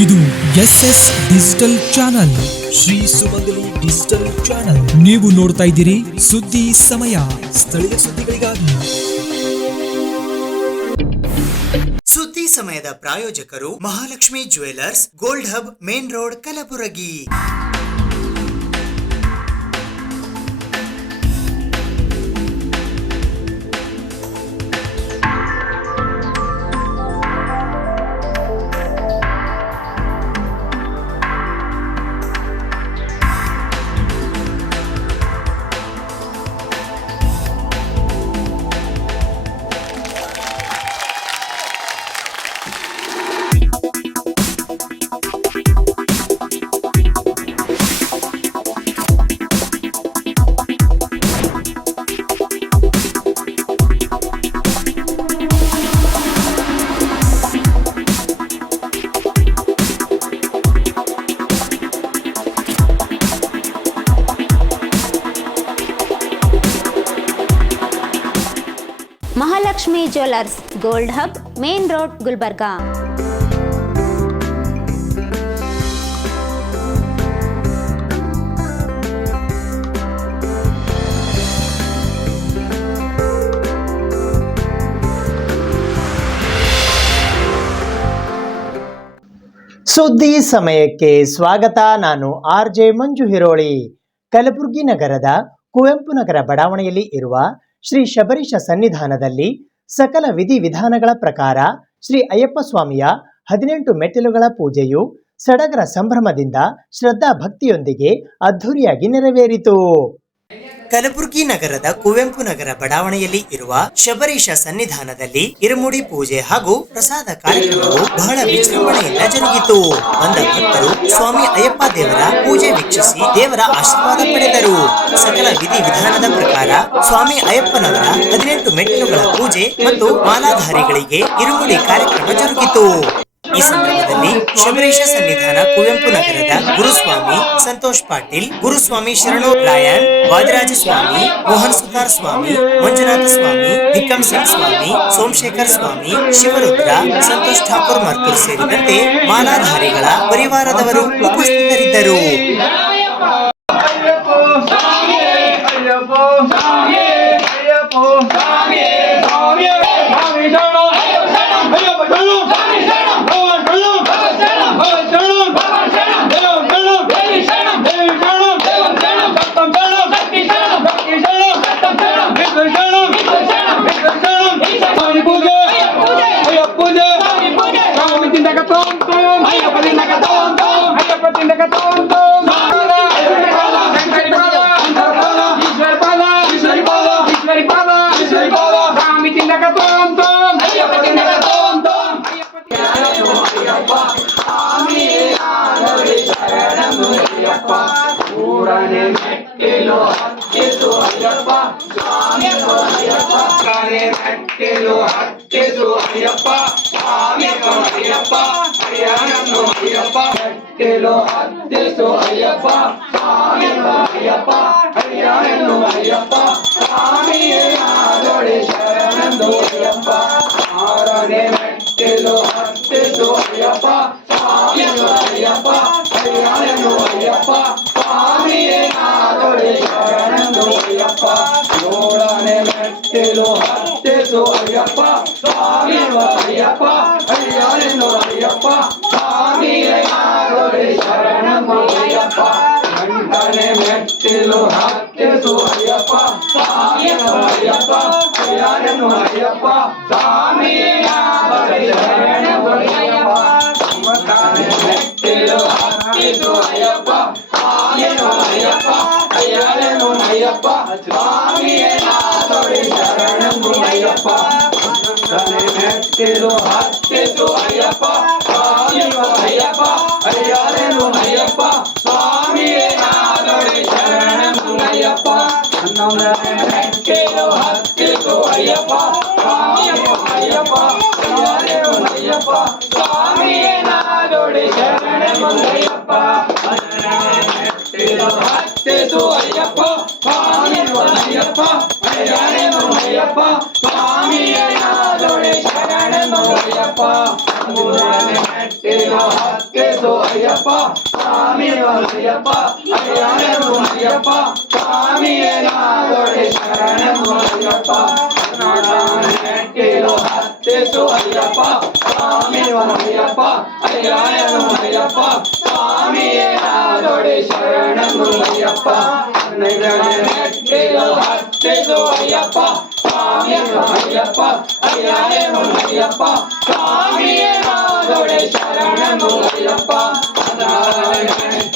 ಇದು SS digital channel, Shri ಸುಮಂಗಲಿ digital channel. ನೀವು ನೋಡ್ತಾ ಇದ್ದೀರಿ ಸುದ್ದಿ ಸಮಯ, ಸ್ಥಳೀಯ ಸುದ್ದಿಗಳಿಗಾಗಿ. ಸುದ್ದಿ ಸಮಯದ ಪ್ರಾಯೋಜಕರು Mahalakshmi jewellers, gold hub, main road, Kalaburagi. Mahalakshmi jewellers, gold hub, main road, Gulbarga. ಸುದ್ದಿ ಸಮಯಕ್ಕೆ ಸ್ವಾಗತ. ನಾನು RJ ಮಂಜು ಹಿರೋಳಿ. ಕಲಬುರಗಿ ನಗರದ ಕುವೆಂಪು ನಗರ ಬಡಾವಣೆಯಲ್ಲಿ ಇರುವ ಶ್ರೀ ಶಬರೀಶ ಸನ್ನಿಧಾನದಲ್ಲಿ ಸಕಲ ವಿಧಿವಿಧಾನಗಳ ಪ್ರಕಾರ ಶ್ರೀ ಅಯ್ಯಪ್ಪ ಸ್ವಾಮಿಯ 18 ಮೆಟ್ಟಿಲುಗಳ ಪೂಜೆಯು ಸಡಗರ ಸಂಭ್ರಮದಿಂದ ಶ್ರದ್ಧಾ ಭಕ್ತಿಯೊಂದಿಗೆ ಅದ್ಧೂರಿಯಾಗಿ ನೆರವೇರಿತು. ಕಲಬುರಗಿ ನಗರದ ಕುವೆಂಪು ನಗರ ಬಡಾವಣೆಯಲ್ಲಿ ಇರುವ ಶಬರೀಶ ಸನ್ನಿಧಾನದಲ್ಲಿ ಇರುಮುಡಿ ಪೂಜೆ ಹಾಗೂ ಪ್ರಸಾದ ಕಾರ್ಯಕ್ರಮವು ಬಹಳ ವಿಜೃಂಭಣೆಯಿಂದ ಜರುಗಿತು. ಬಂದ ಭಕ್ತರು ಸ್ವಾಮಿ ಅಯ್ಯಪ್ಪ ದೇವರ ಪೂಜೆ ವೀಕ್ಷಿಸಿ ದೇವರ ಆಶೀರ್ವಾದ ಪಡೆದರು. ಸಕಲ ವಿಧಿವಿಧಾನದ ಪ್ರಕಾರ ಸ್ವಾಮಿ ಅಯ್ಯಪ್ಪನವರ 18 ಮೆಟ್ಟಿಲುಗಳ ಪೂಜೆ ಮತ್ತು ಮಾಲಾಧಾರಿಗಳಿಗೆ ಇರುಮುಡಿ ಕಾರ್ಯಕ್ರಮ ಜರುಗಿತು. ಈ ಸಂದರ್ಭದಲ್ಲಿ ಶಬರೀಶ ಸನ್ನಿಧಾನ ಕುವೆಂಪು ನಗರದ ಗುರುಸ್ವಾಮಿ ಸಂತೋಷ್ ಪಾಟೀಲ್, ಗುರುಸ್ವಾಮಿ ಶರಣು ರಾಯನ್, ವಾದಿರಾಜ ಸ್ವಾಮಿ, ಮೋಹನ್ ಸುತಾರ್ ಸ್ವಾಮಿ, ಮಂಜುನಾಥ ಸ್ವಾಮಿ, ವಿಕ್ರಮ್ ಸಿಂಗ್ ಸ್ವಾಮಿ, ಸೋಮಶೇಖರ್ ಸ್ವಾಮಿ, ಶಿವರುದ್ರ, ಸಂತೋಷ್ ಠಾಕೂರ್ ಮರ್ತೂರ್ ಸೇರಿದಂತೆ ಮಾಲಾಧಾರಿಗಳ ಪರಿವಾರದವರು ಉಪಸ್ಥಿತರಿದ್ದರು. Swami ಅಯ್ಯಪ್ಪ ಸ್ವಾಮಿ ಅಯ್ಯಪ್ಪ ಅಯ್ಯಪ್ಪ ಅಯ್ಯಪ್ಪ ಸ್ವಾಮಿಯೇ ನಾದೊಡೆ ಶರಣು ಅಯ್ಯಪ್ಪ ಕಿಲೋ ಹತ್ತಿಸು ಅಯ್ಯಪ್ಪ ಸ್ವಾಮಿ ಅಯ್ಯಪ್ಪ ಅಯ್ಯಪ್ಪ ಸ್ವಾಮಿಯೇ ನಾದೊಡೆ ಶರಣು ಅಯ್ಯಪ್ಪ ಕಿಲೋ ಹತ್ತಿಸು ಅಯ್ಯಪ್ಪ ಸ್ವಾಮಿ ಅಯ್ಯಪ್ಪ ಅಯ್ಯಪ್ಪ ಸ್ವಾಮಿಯೇ ನಾದೊಡೆ ಶರಣು ಅಯ್ಯಪ್ಪ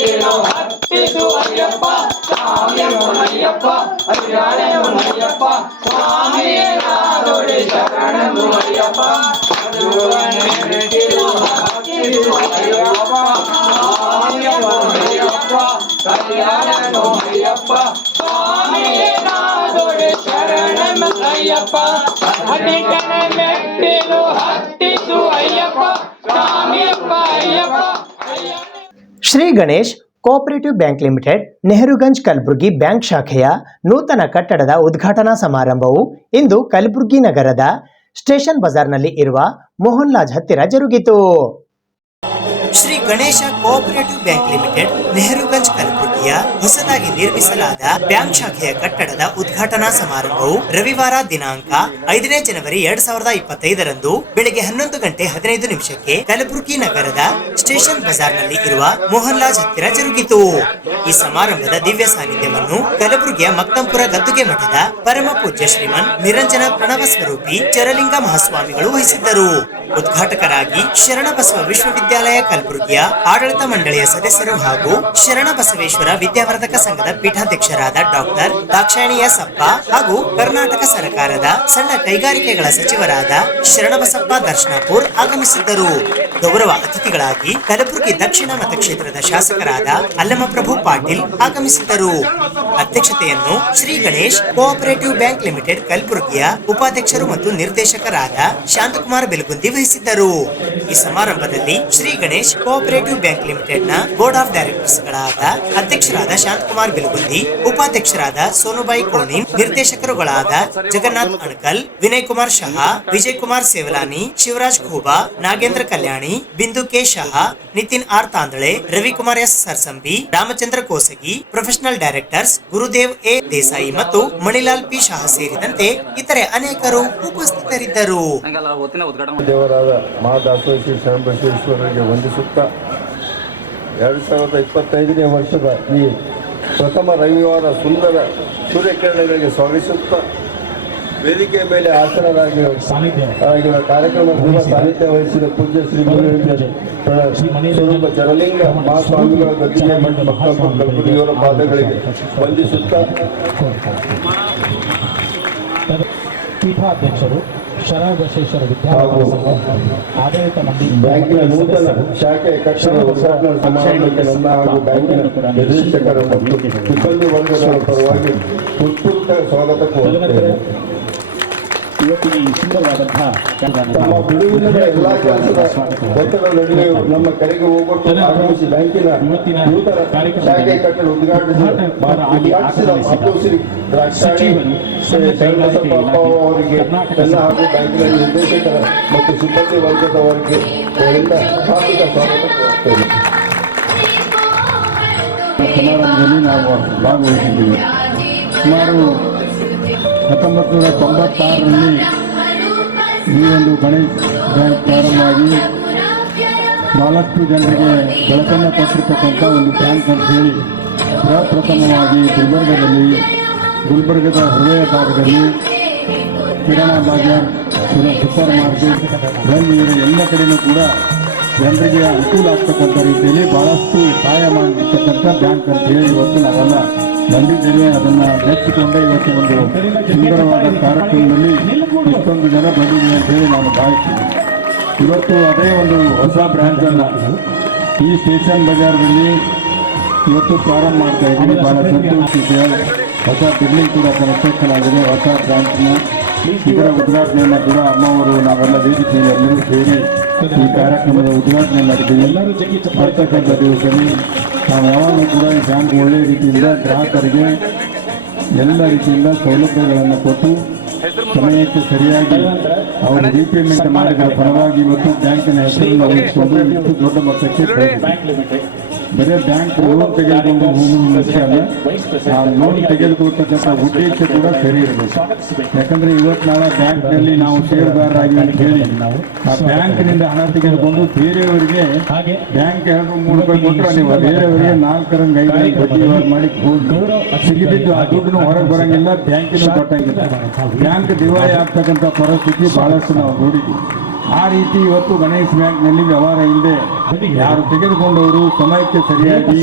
ಕಿಲೋ ಹತ್ತಿಸು ಅಯ್ಯಪ್ಪ ಸ್ವಾಮಿ ಅಯ್ಯಪ್ಪ ಅಯ್ಯಪ್ಪ ಸ್ವಾಮಿಯೇ ನಾದೊಡೆ ಶರಣು ಅಯ್ಯಪ್ಪ ಕಿಲೋ ಹತ್ತಿಸು ಅಯ್ಯಪ್ಪ ಸ್ವಾಮಿ ಅಯ್ಯಪ್ಪ ಅಯ್ಯಪ್ಪ ಸ್ವಾಮಿಯೇ ನಾದೊಡೆ ಶರಣು ಅಯ್ಯಪ್ಪ ಅಧಿಕನ ಮೆಟ್ಟಿಲು ಹತ್ತಿಸು ಅಯ್ಯಪ್ಪ ಸ್ವಾಮಿಯಪ್ಪ Ayyappa Shri Ganesh cooperative bank limited Nehruganj Kalaburagi bank ಶಾಖೆಯ ನೂತನ ಕಟ್ಟಡದ ಉದ್ಘಾಟನಾ ಸಮಾರಂಭವು ಇಂದು ಕಲಬುರಗಿ ನಗರದ ಸ್ಟೇಷನ್ ಬಜಾರ್ನಲ್ಲಿ ಇರುವ ಮೋಹನ್ ಲಾಜ್ ಹತ್ತಿರ ಜರುಗಿತು. Shri Ganesha cooperative bank limited Nehruganj ಕಲಬುರಗಿಯ ಹೊಸದಾಗಿ ನಿರ್ಮಿಸಲಾದ ಬ್ಯಾಂಕ್ ಶಾಖೆಯ ಕಟ್ಟಡದ ಉದ್ಘಾಟನಾ ಸಮಾರಂಭವು ರವಿವಾರ ದಿನಾಂಕ 5ನೇ ಜನವರಿ 2025ರಂದು ಬೆಳಗ್ಗೆ 11:15 ಕಲಬುರಗಿ ನಗರದ ಸ್ಟೇಷನ್ ಬಜಾರ್ನಲ್ಲಿ ಇರುವ ಮೋಹನ್ ಲಾಜ್ ಹತ್ತಿರ ಜರುಗಿತು. ಈ ಸಮಾರಂಭದ ದಿವ್ಯ ಸಾನ್ನಿಧ್ಯವನ್ನು ಕಲಬುರಗಿಯ ಮಕ್ತಂಪುರ ಗದ್ದುಗೆ ಮಠದ ಪರಮ ಪೂಜ್ಯ ಶ್ರೀಮನ್ ನಿರಂಜನ ಪ್ರಣವ ಸ್ವರೂಪಿ ಚರಲಿಂಗ ಮಹಾಸ್ವಾಮಿಗಳು ವಹಿಸಿದ್ದರು. ಉದ್ಘಾಟಕರಾಗಿ ಶರಣಬಸವ ವಿಶ್ವವಿದ್ಯಾಲಯ ಕಲಬುರಗಿಯ ಆಡಳಿತ ಮಂಡಳಿಯ ಸದಸ್ಯರು ಹಾಗೂ ಶರಣಬಸವೇಶ್ವರ ವಿದ್ಯಾವರ್ಧಕ ಸಂಘದ ಪೀಠಾಧ್ಯಕ್ಷರಾದ ಡಾಕ್ಟರ್ ದಾಕ್ಷಾಯಣಿಯ ಸಪ್ಪ ಹಾಗೂ ಕರ್ನಾಟಕ ಸರ್ಕಾರದ ಸಣ್ಣ ಕೈಗಾರಿಕೆಗಳ ಸಚಿವರಾದ ಶರಣಬಸಪ್ಪ ದರ್ಶನಪುರ್ ಆಗಮಿಸಿದ್ದರು. ಗೌರವ ಅತಿಥಿಗಳಾಗಿ ಕಲಬುರಗಿ ದಕ್ಷಿಣ ಮತಕ್ಷೇತ್ರದ ಶಾಸಕರಾದ ಅಲ್ಲಮಪ್ರಭು ಪಾಟೀಲ್ ಆಗಮಿಸಿದ್ದರು. ಅಧ್ಯಕ್ಷತೆಯನ್ನು Shri Ganesh cooperative bank limited ಕಲಬುರಗಿಯ ಉಪಾಧ್ಯಕ್ಷರು ಮತ್ತು ನಿರ್ದೇಶಕರಾದ ಶಾಂತಕುಮಾರ್ ಬೆಲಗುಂದಿ ವಹಿಸಿದ್ದರು. ಈ ಸಮಾರಂಭದಲ್ಲಿ Shri Ganesh cooperative bank limited ನ ಬೋರ್ಡ್ ಆಫ್ ಡೈರೆಕ್ಟರ್ಸ್ ಗಳಾದ ಅಧ್ಯಕ್ಷರಾದ ಶಾಂತಕುಮಾರ್ ಬೆಲಗುಂದಿ, ಉಪಾಧ್ಯಕ್ಷರಾದ ಸೋನುಬಾಯಿ ಕೋಣಿನ್, ನಿರ್ದೇಶಕರುಗಳಾದ Jagannath ಅಣಕಲ್, Vinay Kumar Shah, Vijay Kumar ಸೇವಲಾನಿ, Shivraj Khuba, Nagendra Kalyani, Bindu K Shaha, Nitin R Tandale, Ravikumar S Sarsambi, Ramachandra Kosagi, professional directors Gurudev A Desai ಮತ್ತು ಮಣಿಲಾಲ್ ಪಿ ಶಹಾ ಸೇರಿದಂತೆ ಇತರೆ ಅನೇಕರು ಉಪಸ್ಥಿತರಿದ್ದರು. ದೇವರಾದ ಮಹಾದಾಸೋಹ ಶ್ರೀ ಶರಣಬಸವೇಶ್ವರರಿಗೆ ವಂದಿಸುತ್ತಾ 2025ನೇ ವರ್ಷದ ಈ ಪ್ರಥಮ ರವಿವಾರ ಸುಂದರ ಸೂರ್ಯಕಿರಣಗಳಿಗೆ ಸ್ವಾಗತಿಸುತ್ತಾ ವೇದಿಕೆಯ ಮೇಲೆ ಆಸನರಾಗಿ ಕಾರ್ಯಕ್ರಮದ ಸಾನ್ನಿಧ್ಯ ವಹಿಸಿದ ಪೂಜ್ಯ ಶ್ರೀ ಸ್ವರೂಪ ಚರಲಿಂಗ ಮಹಾಸ್ವಾಮಿಗಳ ಗದ್ದುಗೆ ಮಠ ಮಕ್ಕಳು ಕಲಬುರಗಿಯವರ ಪಾದಗಳಿಗೆ ವಂದಿಸುತ್ತಾ ಪೀಠಾಧ್ಯಕ್ಷರು ಶರಣಬಸವೇಶ್ವರ ವಿದ್ಯಾವರ್ಧಕ ಸಂಘ ಆಡಳಿತ ಮಂಡಳಿ ಬ್ಯಾಂಕಿನ ನೂತನ ಶಾಖೆಯ ಕಟ್ಟಡ ಉದ್ಘಾಟನಾ ಸಮಾರಂಭಕ್ಕೆ ನನ್ನ ಹಾಗೂ ಬ್ಯಾಂಕಿನ ನಿರ್ದೇಶಕರ ಮತ್ತು ಸಿಬ್ಬಂದಿ ವರ್ಗದ ಪರವಾಗಿ ಉತ್ಪೂರ್ತ ಸ್ವಾಗತ ಕೋರುತ್ತೇನೆ. ಇವತ್ತು ಈ ಸುಂದರವಾದಂತಹ ತಮ್ಮ ಬಿಡುವಿಲ್ಲದ ಎಲ್ಲಾ ಕೆಲಸದ ಒತ್ತಡ ನಡುವೆ ನಮ್ಮ ಕರೆಗೆ ಹೋಗೊಟ್ಟು ಆಗಮಿಸಿ ಬ್ಯಾಂಕಿನ ನೂತನ ಶಾಖೆ ಕಟ್ಟಡ ಉದ್ಘಾಟಿಸಿದ ಮಾತೋಶ್ರೀ ದ್ರಾಕ್ಷಾಣಿ ಶರಣಬಸಪ್ಪ ಅವರಿಗೆ ನನ್ನ ಹಾಗೂ ಬ್ಯಾಂಕಿನ ನಿರ್ದೇಶಕರ ಮತ್ತು ಸಿಬ್ಬಂದಿ ವರ್ಗದವರಿಗೆ ಹಾರ್ದಿಕ ಸ್ವಾಗತ ಕೋರುತ್ತೇನೆ. ಸಮಾರಂಭದಲ್ಲಿ ನಾವು ಭಾಗವಹಿಸಿದ್ದೀವಿ. ಸುಮಾರು 1996ರಲ್ಲಿ ಈ ಒಂದು ಗಣೇಶ್ ಬ್ಯಾಂಕ್ ಪ್ರಾರಂಭವಾಗಿ ಬಹಳಷ್ಟು ಜನರಿಗೆ ಬೆಳಕನ್ನು ಕೊಟ್ಟಿರ್ತಕ್ಕಂಥ ಒಂದು ಬ್ಯಾಂಕ್ ಅಂತ ಹೇಳಿ ಪ್ರಪ್ರಥಮವಾಗಿ ಗುಲ್ಬರ್ಗದ ಹೃದಯ ಭಾಗದಲ್ಲಿ ಕಿರಾಣಾ ಬಾಜಾರ್, ಸೂಪರ್ ಮಾರ್ಕೆಟ್, ಗಂಜೀರ ಎಲ್ಲ ಕಡೆಯೂ ಕೂಡ ಜನರಿಗೆ ಅನುಕೂಲ ಆಗ್ತಕ್ಕಂಥ ರೀತಿಯಲ್ಲಿ ಬಹಳಷ್ಟು ಸಹಾಯ ಮಾಡಿರ್ತಕ್ಕಂಥ ಬ್ಯಾಂಕ್ ಅಂತ ಹೇಳಿ ಇವತ್ತು ನಾವೆಲ್ಲ ಬಂದಿದ್ದೇವೆ. ಅದನ್ನು ಮೆಚ್ಚಿಕೊಂಡೇ ಇವತ್ತು ಒಂದು ಸುಂದರವಾದ ಕಾರ್ಯಕ್ರಮದಲ್ಲಿ ಇಷ್ಟೊಂದು ಜನ ಬಂದಿದೆ ಅಂತ ಹೇಳಿ ನಾನು ಭಾವಿಸ್ತೀನಿ. ಇವತ್ತು ಅದೇ ಒಂದು ಹೊಸ ಬ್ರಾಂಚನ್ನು ಈ ಸ್ಟೇಷನ್ ಬಜಾರ್ನಲ್ಲಿ ಇವತ್ತು ಪ್ರಾರಂಭ ಮಾಡ್ತಾ ಇದ್ದೀವಿ. ಭಾಳ ಸಂತೋಷ ಇದೆ. ಹೊಸ ಬಿಲ್ಡಿಂಗ್ ಕೂಡ ಕನ್ಸ್ಟ್ರಕ್ಷನ್ ಆಗಿದೆ. ಹೊಸ ಬ್ರಾಂಚ್ನ ಇದರ ಉದ್ಘಾಟನೆಯನ್ನು ಕೂಡ ಅಮ್ಮವರು ನಾವೆಲ್ಲ ವೇದಿಕೆಯಲ್ಲಿ ಎಲ್ಲರೂ ಸೇರಿ ಈ ಕಾರ್ಯಕ್ರಮದ ಉದ್ಘಾಟನೆ ಮಾಡಿದ್ದೀವಿ. ಬರ್ತಕ್ಕಂಥ ದಿವಸದಲ್ಲಿ ನಾವು ಯಾವಾಗಲೂ ಕೂಡ ಈ ಬ್ಯಾಂಕ್ ಒಳ್ಳೆಯ ರೀತಿಯಿಂದ ಗ್ರಾಹಕರಿಗೆ ಎಲ್ಲ ರೀತಿಯಿಂದ ಸೌಲಭ್ಯಗಳನ್ನು ಕೊಟ್ಟು ಸಮಯಕ್ಕೆ ಸರಿಯಾಗಿ ಅವರು ರೀಪೇಮೆಂಟ್ ಮಾಡಿದ ಫಲವಾಗಿ ಇವತ್ತು ಬ್ಯಾಂಕಿನ ಹೆಸರನ್ನು ಉಳಿಸಿಕೊಂಡು ಇಷ್ಟು ದೊಡ್ಡ ಮೊತ್ತಕ್ಕೆ ತಲುಪಿದೆ. ಬರೀ ಬ್ಯಾಂಕ್ ಲೋನ್ ತೆಗೆದುಕೊಂಡು ಹೋಗುವುದು ಮುಖ್ಯ ಅಲ್ಲ, ಆ ಲೋನ್ ತೆಗೆದುಕೊಳ್ತಕ್ಕಂಥ ಉದ್ದೇಶ ಕೂಡ ಸರಿ ಇರಬೇಕು. ಯಾಕಂದ್ರೆ ಇವತ್ತು ನಾಳೆ ಬ್ಯಾಂಕ್ನಲ್ಲಿ ನಾವು ಷೇರುದಾರರಾಗಿ ಅಂತ ಹೇಳಿ ಆ ಬ್ಯಾಂಕಿನಿಂದ ಹಣ ತೆಗೆದುಕೊಂಡು ಬೇರೆಯವರಿಗೆ ಬ್ಯಾಂಕ್ 2-3 ರೂಪಾಯಿ ಕೊಟ್ಟರೆ ನೀವು ಬೇರೆಯವರಿಗೆ 4-5 ಬಡ್ಡಿ ಮಾಡಿ ಸಿಗಿಬಿದ್ದು ಆ ದುಡ್ಡನ್ನು ಹೊರಗೆ ಬರಂಗಿಲ್ಲ, ಬ್ಯಾಂಕಿನ ಕೊಟ್ಟಂಗಿಲ್ಲ. ಬ್ಯಾಂಕ್ ದಿವಾಳಿ ಆಗ್ತಕ್ಕಂಥ ಪರಿಸ್ಥಿತಿ ಬಹಳಷ್ಟು ನಾವು ನೋಡಿದ್ದೀವಿ. ಆ ರೀತಿ ಇವತ್ತು ಗಣೇಶ್ ಬ್ಯಾಂಕ್ನಲ್ಲಿ ವ್ಯವಹಾರ ಇಲ್ಲದೆ ಯಾರು ತೆಗೆದುಕೊಂಡವರು ಸಮಯಕ್ಕೆ ಸರಿಯಾಗಿ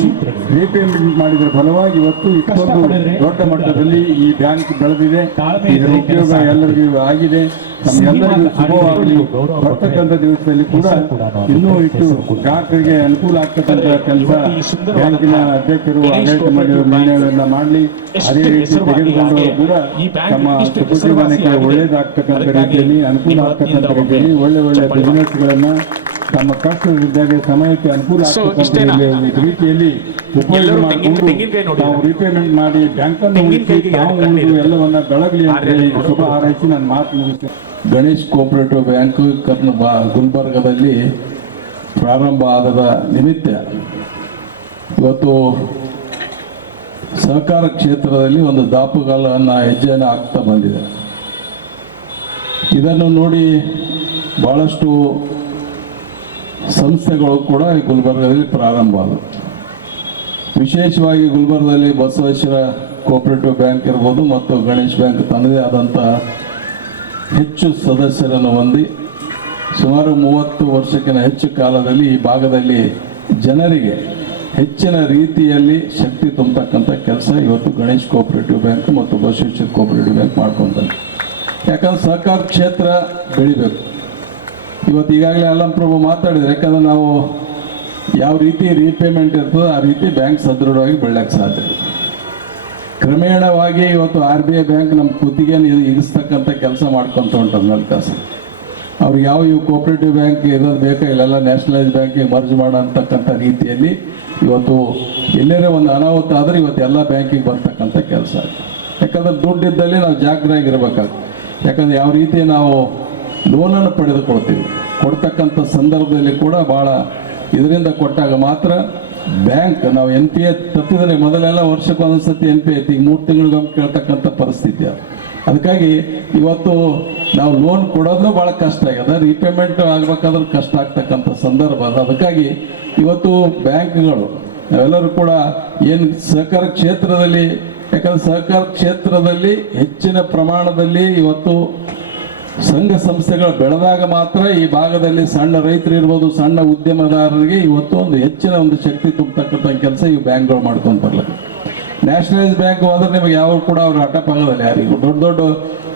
ರೀಪೇಮೆಂಟ್ ಮಾಡಿದ್ರ ಫಲವಾಗಿ ಇವತ್ತು ಇಷ್ಟೊಂದು ದೊಡ್ಡ ಮಟ್ಟದಲ್ಲಿ ಈ ಬ್ಯಾಂಕ್ ಬೆಳೆದಿದೆ. ಇದರ ಉಪಯೋಗ ಎಲ್ಲರಿಗೂ ಆಗಿದೆ. ನಮ್ಮೆಲ್ಲರಿಗೂ ಶುಭವಾಗಲಿ. ಬರ್ತಕ್ಕಂಥ ದಿವಸದಲ್ಲಿ ಕೂಡ ಇನ್ನೂ ಇಟ್ಟು ಗ್ರಾಹಕರಿಗೆ ಅನುಕೂಲ ಆಗ್ತಕ್ಕಂಥ ಕೆಲಸ ಬ್ಯಾಂಕಿನ ಅಧ್ಯಕ್ಷರು ಆಡಳಿತ ಮಂಡಳಿ ನಿರ್ಣಯಗಳನ್ನ ಮಾಡಲಿ. ಅದೇ ರೀತಿ ತೆಗೆದುಕೊಂಡವರು ಕೂಡ ತಮ್ಮ ಜೀವನಕ್ಕೆ ಒಳ್ಳೇದಾಗ್ತಕ್ಕಂಥ ರೀತಿಯಲ್ಲಿ ಅನುಕೂಲ ಆಗ್ತಕ್ಕಂಥ ರೀತಿಯಲ್ಲಿ ಒಳ್ಳೆ ಬಿಸಿನೆಸ್ಗಳನ್ನ ತಮ್ಮ ಕಷ್ಟವಿದ್ದಾಗ ಸಮಯಕ್ಕೆ ಅನುಕೂಲ ಆಗ್ತಕ್ಕಂಥ ರೀತಿಯಲ್ಲಿ ಉಪಯೋಗ ಮಾಡಿಕೊಂಡು ನಾವು ರೀಪೇಮೆಂಟ್ ಮಾಡಿ ಬ್ಯಾಂಕನ್ನು ಉಳಿಸಿ ತಾವು ಉಳಿದು ಎಲ್ಲವನ್ನ ಬೆಳಗಲಿ ಅಂತ ಹೇಳಿ ಶುಭ ಹಾರೈಸಿ ನನ್ನ ಮಾತು ಮುಗಿಸ್ತೇನೆ. ಗಣೇಶ್ ಕೋಆಪರೇಟಿವ್ ಬ್ಯಾಂಕ್ ಗುಲ್ಬರ್ಗದಲ್ಲಿ ಪ್ರಾರಂಭ ಆದ ನಿಮಿತ್ತ ಇವತ್ತು ಸಹಕಾರ ಕ್ಷೇತ್ರದಲ್ಲಿ ಒಂದು ದಾಪುಗಾಲನ್ನು ಹೆಜ್ಜೆಯನ್ನು ಹಾಕ್ತಾ ಬಂದಿದೆ. ಇದನ್ನು ನೋಡಿ ಭಾಳಷ್ಟು ಸಂಸ್ಥೆಗಳು ಕೂಡ ಗುಲ್ಬರ್ಗದಲ್ಲಿ ಪ್ರಾರಂಭ ಆದವು. ವಿಶೇಷವಾಗಿ ಗುಲ್ಬರ್ಗದಲ್ಲಿ ಬಸವೇಶ್ವರ ಕೋಆಪರೇಟಿವ್ ಬ್ಯಾಂಕ್ ಇರ್ಬೋದು ಮತ್ತು ಗಣೇಶ್ ಬ್ಯಾಂಕ್ ತನ್ನದೇ ಆದಂಥ ಹೆಚ್ಚು ಸದಸ್ಯರನ್ನು ಹೊಂದಿ ಸುಮಾರು 30 ವರ್ಷಕ್ಕಿಂತ ಹೆಚ್ಚು ಕಾಲದಲ್ಲಿ ಈ ಭಾಗದಲ್ಲಿ ಜನರಿಗೆ ಹೆಚ್ಚಿನ ರೀತಿಯಲ್ಲಿ ಶಕ್ತಿ ತುಂಬತಕ್ಕಂಥ ಕೆಲಸ ಇವತ್ತು ಗಣೇಶ್ ಕೋಆಪರೇಟಿವ್ ಬ್ಯಾಂಕ್ ಮತ್ತು ಬಸವೇಶ್ವರ ಕೋಆಪರೇಟಿವ್ ಬ್ಯಾಂಕ್ ಮಾಡ್ಕೊಂತಾರೆ. ಯಾಕಂದ್ರೆ ಸಹಕಾರ ಕ್ಷೇತ್ರ ಬೆಳಿಬೇಕು. ಇವತ್ತು ಈಗಾಗಲೇ ಅಲ್ಲಂಪ್ರಭು ಮಾತಾಡಿದ್ರೆ, ಯಾಕಂದ್ರೆ ನಾವು ಯಾವ ರೀತಿ ರೀಪೇಮೆಂಟ್ ಇರ್ತದೋ ಆ ರೀತಿ ಬ್ಯಾಂಕ್ ಸದೃಢವಾಗಿ ಬೆಳೆಯಕ್ಕೆ ಸಾಧ್ಯ. ಕ್ರಮೇಣವಾಗಿ ಇವತ್ತು RBI ಬ್ಯಾಂಕ್ ನಮ್ಮ ಕುತ್ತಿಗೆಯನ್ನು ಇಗಿಸ್ತಕ್ಕಂಥ ಕೆಲಸ ಮಾಡ್ಕೊತ ಉಂಟು. ಮೇಲ್ಕಾಸ ಅವ್ರಿಗೆ ಯಾವ ಇವು ಕೋಆಪರೇಟಿವ್ ಬ್ಯಾಂಕ್ ಇರೋದು ಬೇಕಾ, ಇಲ್ಲೆಲ್ಲ ನ್ಯಾಷನಲೈಸ್ ಬ್ಯಾಂಕಿಗೆ ಮರ್ಜ್ ಮಾಡೋಂತಕ್ಕಂಥ ರೀತಿಯಲ್ಲಿ ಇವತ್ತು ಎಲ್ಲೇ ಒಂದು ಅನಾಹುತ ಆದರೆ ಇವತ್ತು ಎಲ್ಲ ಬ್ಯಾಂಕಿಗೆ ಬರ್ತಕ್ಕಂಥ ಕೆಲಸ. ಯಾಕಂದ್ರೆ ದುಡ್ಡಿದ್ದಲ್ಲಿ ನಾವು ಜಾಗೃತರಾಗಿರ್ಬೇಕಾಗ್ತದೆ. ಯಾಕಂದ್ರೆ ಯಾವ ರೀತಿ ನಾವು ಲೋನನ್ನು ಪಡೆದುಕೊಳ್ತೀವಿ, ಕೊಡ್ತಕ್ಕಂಥ ಸಂದರ್ಭದಲ್ಲಿ ಕೂಡ ಭಾಳ ಇದರಿಂದ ಕೊಟ್ಟಾಗ ಮಾತ್ರ ಬ್ಯಾಂಕ್ ನಾವು NPA ತಪ್ಪಿದರೆ ಮೊದಲೆಲ್ಲ ವರ್ಷಕ್ಕೆ ಒಂದೊಂದ್ಸತಿ NPA ಐತಿ, ಈಗ 3 ತಿಂಗಳಿಗೊಮ್ಮೆ ಕೇಳ್ತಕ್ಕಂಥ ಪರಿಸ್ಥಿತಿ ಅದು. ಅದಕ್ಕಾಗಿ ಇವತ್ತು ನಾವು ಲೋನ್ ಕೊಡೋದು ಭಾಳ ಕಷ್ಟ ಆಗ್ಯದ, ರೀಪೇಮೆಂಟ್ ಆಗ್ಬೇಕಾದ್ರೂ ಕಷ್ಟ ಆಗ್ತಕ್ಕಂಥ ಸಂದರ್ಭ ಅದು. ಅದಕ್ಕಾಗಿ ಇವತ್ತು ಬ್ಯಾಂಕ್ಗಳು ನಾವೆಲ್ಲರೂ ಕೂಡ ಏನು ಸಹಕಾರ ಕ್ಷೇತ್ರದಲ್ಲಿ, ಯಾಕಂದ್ರೆ ಸಹಕಾರ ಕ್ಷೇತ್ರದಲ್ಲಿ ಹೆಚ್ಚಿನ ಪ್ರಮಾಣದಲ್ಲಿ ಇವತ್ತು ಸಂಘ ಸಂಸ್ಥೆಗಳು ಬೆಳೆದಾಗ ಮಾತ್ರ ಈ ಭಾಗದಲ್ಲಿ ಸಣ್ಣ ರೈತರು ಇರ್ಬೋದು, ಸಣ್ಣ ಉದ್ಯಮದಾರರಿಗೆ ಇವತ್ತು ಒಂದು ಹೆಚ್ಚಿನ ಒಂದು ಶಕ್ತಿ ತುಂಬತಕ್ಕಂಥ ಕೆಲಸ ಈ ಬ್ಯಾಂಕ್ಗಳು ಮಾಡ್ಕೊಂತಾರಲ್ಲ. ನ್ಯಾಷನಲೈಸ್ ಬ್ಯಾಂಕ್ ಹೋದ್ರೆ ನಿಮಗೆ ಯಾವ ಕೂಡ ಅವ್ರು ಅಟಪ್ ಆಗೋದಿಲ್ಲ ಯಾರಿಗೂ. ದೊಡ್ಡ ದೊಡ್ಡ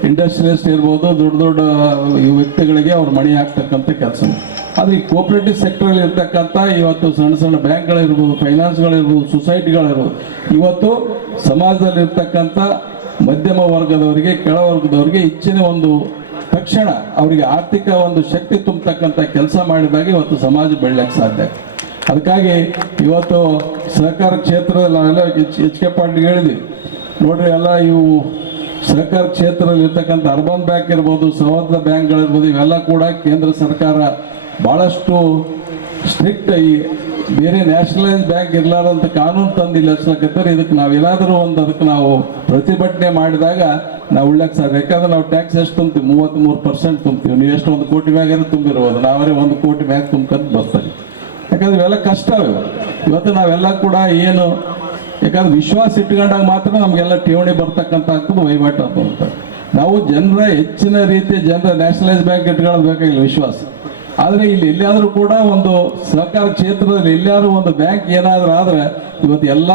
ಇಂಡಸ್ಟ್ರಿಯಲಿಸ್ಟ್ ಇರ್ಬೋದು, ದೊಡ್ಡ ದೊಡ್ಡ ವ್ಯಕ್ತಿಗಳಿಗೆ ಅವ್ರು ಮಣಿ ಹಾಕ್ತಕ್ಕಂಥ ಕೆಲಸ. ಆದರೆ ಈ ಕೋಆಪರೇಟಿವ್ ಸೆಕ್ಟರಲ್ಲಿ ಇರ್ತಕ್ಕಂಥ ಇವತ್ತು ಸಣ್ಣ ಸಣ್ಣ ಬ್ಯಾಂಕ್ಗಳಿರ್ಬೋದು, ಫೈನಾನ್ಸ್ಗಳಿರ್ಬೋದು, ಸೊಸೈಟಿಗಳಿರ್ಬೋದು, ಇವತ್ತು ಸಮಾಜದಲ್ಲಿ ಇರ್ತಕ್ಕಂಥ ಮಧ್ಯಮ ವರ್ಗದವರಿಗೆ, ಕೆಳವರ್ಗದವರಿಗೆ ಹೆಚ್ಚಿನ ಒಂದು ತಕ್ಷಣ ಅವರಿಗೆ ಆರ್ಥಿಕ ಒಂದು ಶಕ್ತಿ ತುಂಬತಕ್ಕಂಥ ಕೆಲಸ ಮಾಡಿದಾಗ ಇವತ್ತು ಸಮಾಜ ಬೆಳೆಯಕ್ಕೆ ಸಾಧ್ಯ. ಅದಕ್ಕಾಗಿ ಇವತ್ತು ಸಹಕಾರ ಕ್ಷೇತ್ರದಲ್ಲಿ ನಾವೆಲ್ಲ HK ಪಾಟೀಲ್ ಹೇಳಿದ್ವಿ ನೋಡ್ರಿ, ಎಲ್ಲ ಇವು ಸಹಕಾರ ಕ್ಷೇತ್ರದಲ್ಲಿ ಇರ್ತಕ್ಕಂಥ ಅರ್ಬನ್ ಬ್ಯಾಂಕ್ ಇರ್ಬೋದು, ಸಹೋದರ ಬ್ಯಾಂಕ್ಗಳಿರ್ಬೋದು, ಇವೆಲ್ಲ ಕೂಡ ಕೇಂದ್ರ ಸರ್ಕಾರ ಭಾಳಷ್ಟು ಸ್ಟ್ರಿಕ್ಟ್ ಈ ಬೇರೆ ನ್ಯಾಷನಲೈಸ್ ಬ್ಯಾಂಕ್ ಇರಲಾರಂತ ಕಾನೂನು ತಂದು ಇಲ್ಲಿ ಹಚ್ಲಕತ್ತಾರೆ. ಇದಕ್ಕೆ ನಾವೇನಾದರೂ ಒಂದು ಅದಕ್ಕೆ ನಾವು ಪ್ರತಿಭಟನೆ ಮಾಡಿದಾಗ ನಾವು ಉಳ್ಳಕ್ಕೆ ಸಾಧ್ಯ. ಯಾಕಂದ್ರೆ ನಾವು ಟ್ಯಾಕ್ಸ್ ಎಷ್ಟು ತುಂಬ್ತೀವಿ, 33% ತುಂಬ್ತೀವಿ. ನೀವು ಎಷ್ಟು 1 ಕೋಟಿ ಮ್ಯಾಗ ತುಂಬಿರ್ಬೋದು, ನಾವೇ 1 ಕೋಟಿ ಮ್ಯಾಗ ತುಂಬ್ಕೊಂಡು ಬರ್ತಾರೆ. ಯಾಕಂದ್ರೆ ಇವೆಲ್ಲ ಕಷ್ಟ. ಇವತ್ತು ನಾವೆಲ್ಲ ಕೂಡ ಏನು, ಯಾಕಂದ್ರೆ ವಿಶ್ವಾಸ ಇಟ್ಕೊಂಡಾಗ ಮಾತ್ರ ನಮಗೆಲ್ಲ ಠೇವಣಿ ಬರ್ತಕ್ಕಂಥ ಆಗ್ತದೆ, ವಹಿವಾಟು ಅಂತ ಬರ್ತಾರೆ. ನಾವು ಜನರ ಹೆಚ್ಚಿನ ರೀತಿ ಜನರ ನ್ಯಾಷನಲೈಸ್ ಬ್ಯಾಂಕ್ ಇಟ್ಕೊಳ್ಳೋದು ಬೇಕಾಗಿಲ್ಲ ವಿಶ್ವಾಸ. ಆದರೆ ಇಲ್ಲಿ ಎಲ್ಲಿಯಾದರೂ ಕೂಡ ಒಂದು ಸಹಕಾರ ಕ್ಷೇತ್ರದಲ್ಲಿ ಎಲ್ಲಿಯಾದ್ರೂ ಒಂದು ಬ್ಯಾಂಕ್ ಏನಾದರೂ ಆದರೆ ಇವತ್ತು ಎಲ್ಲ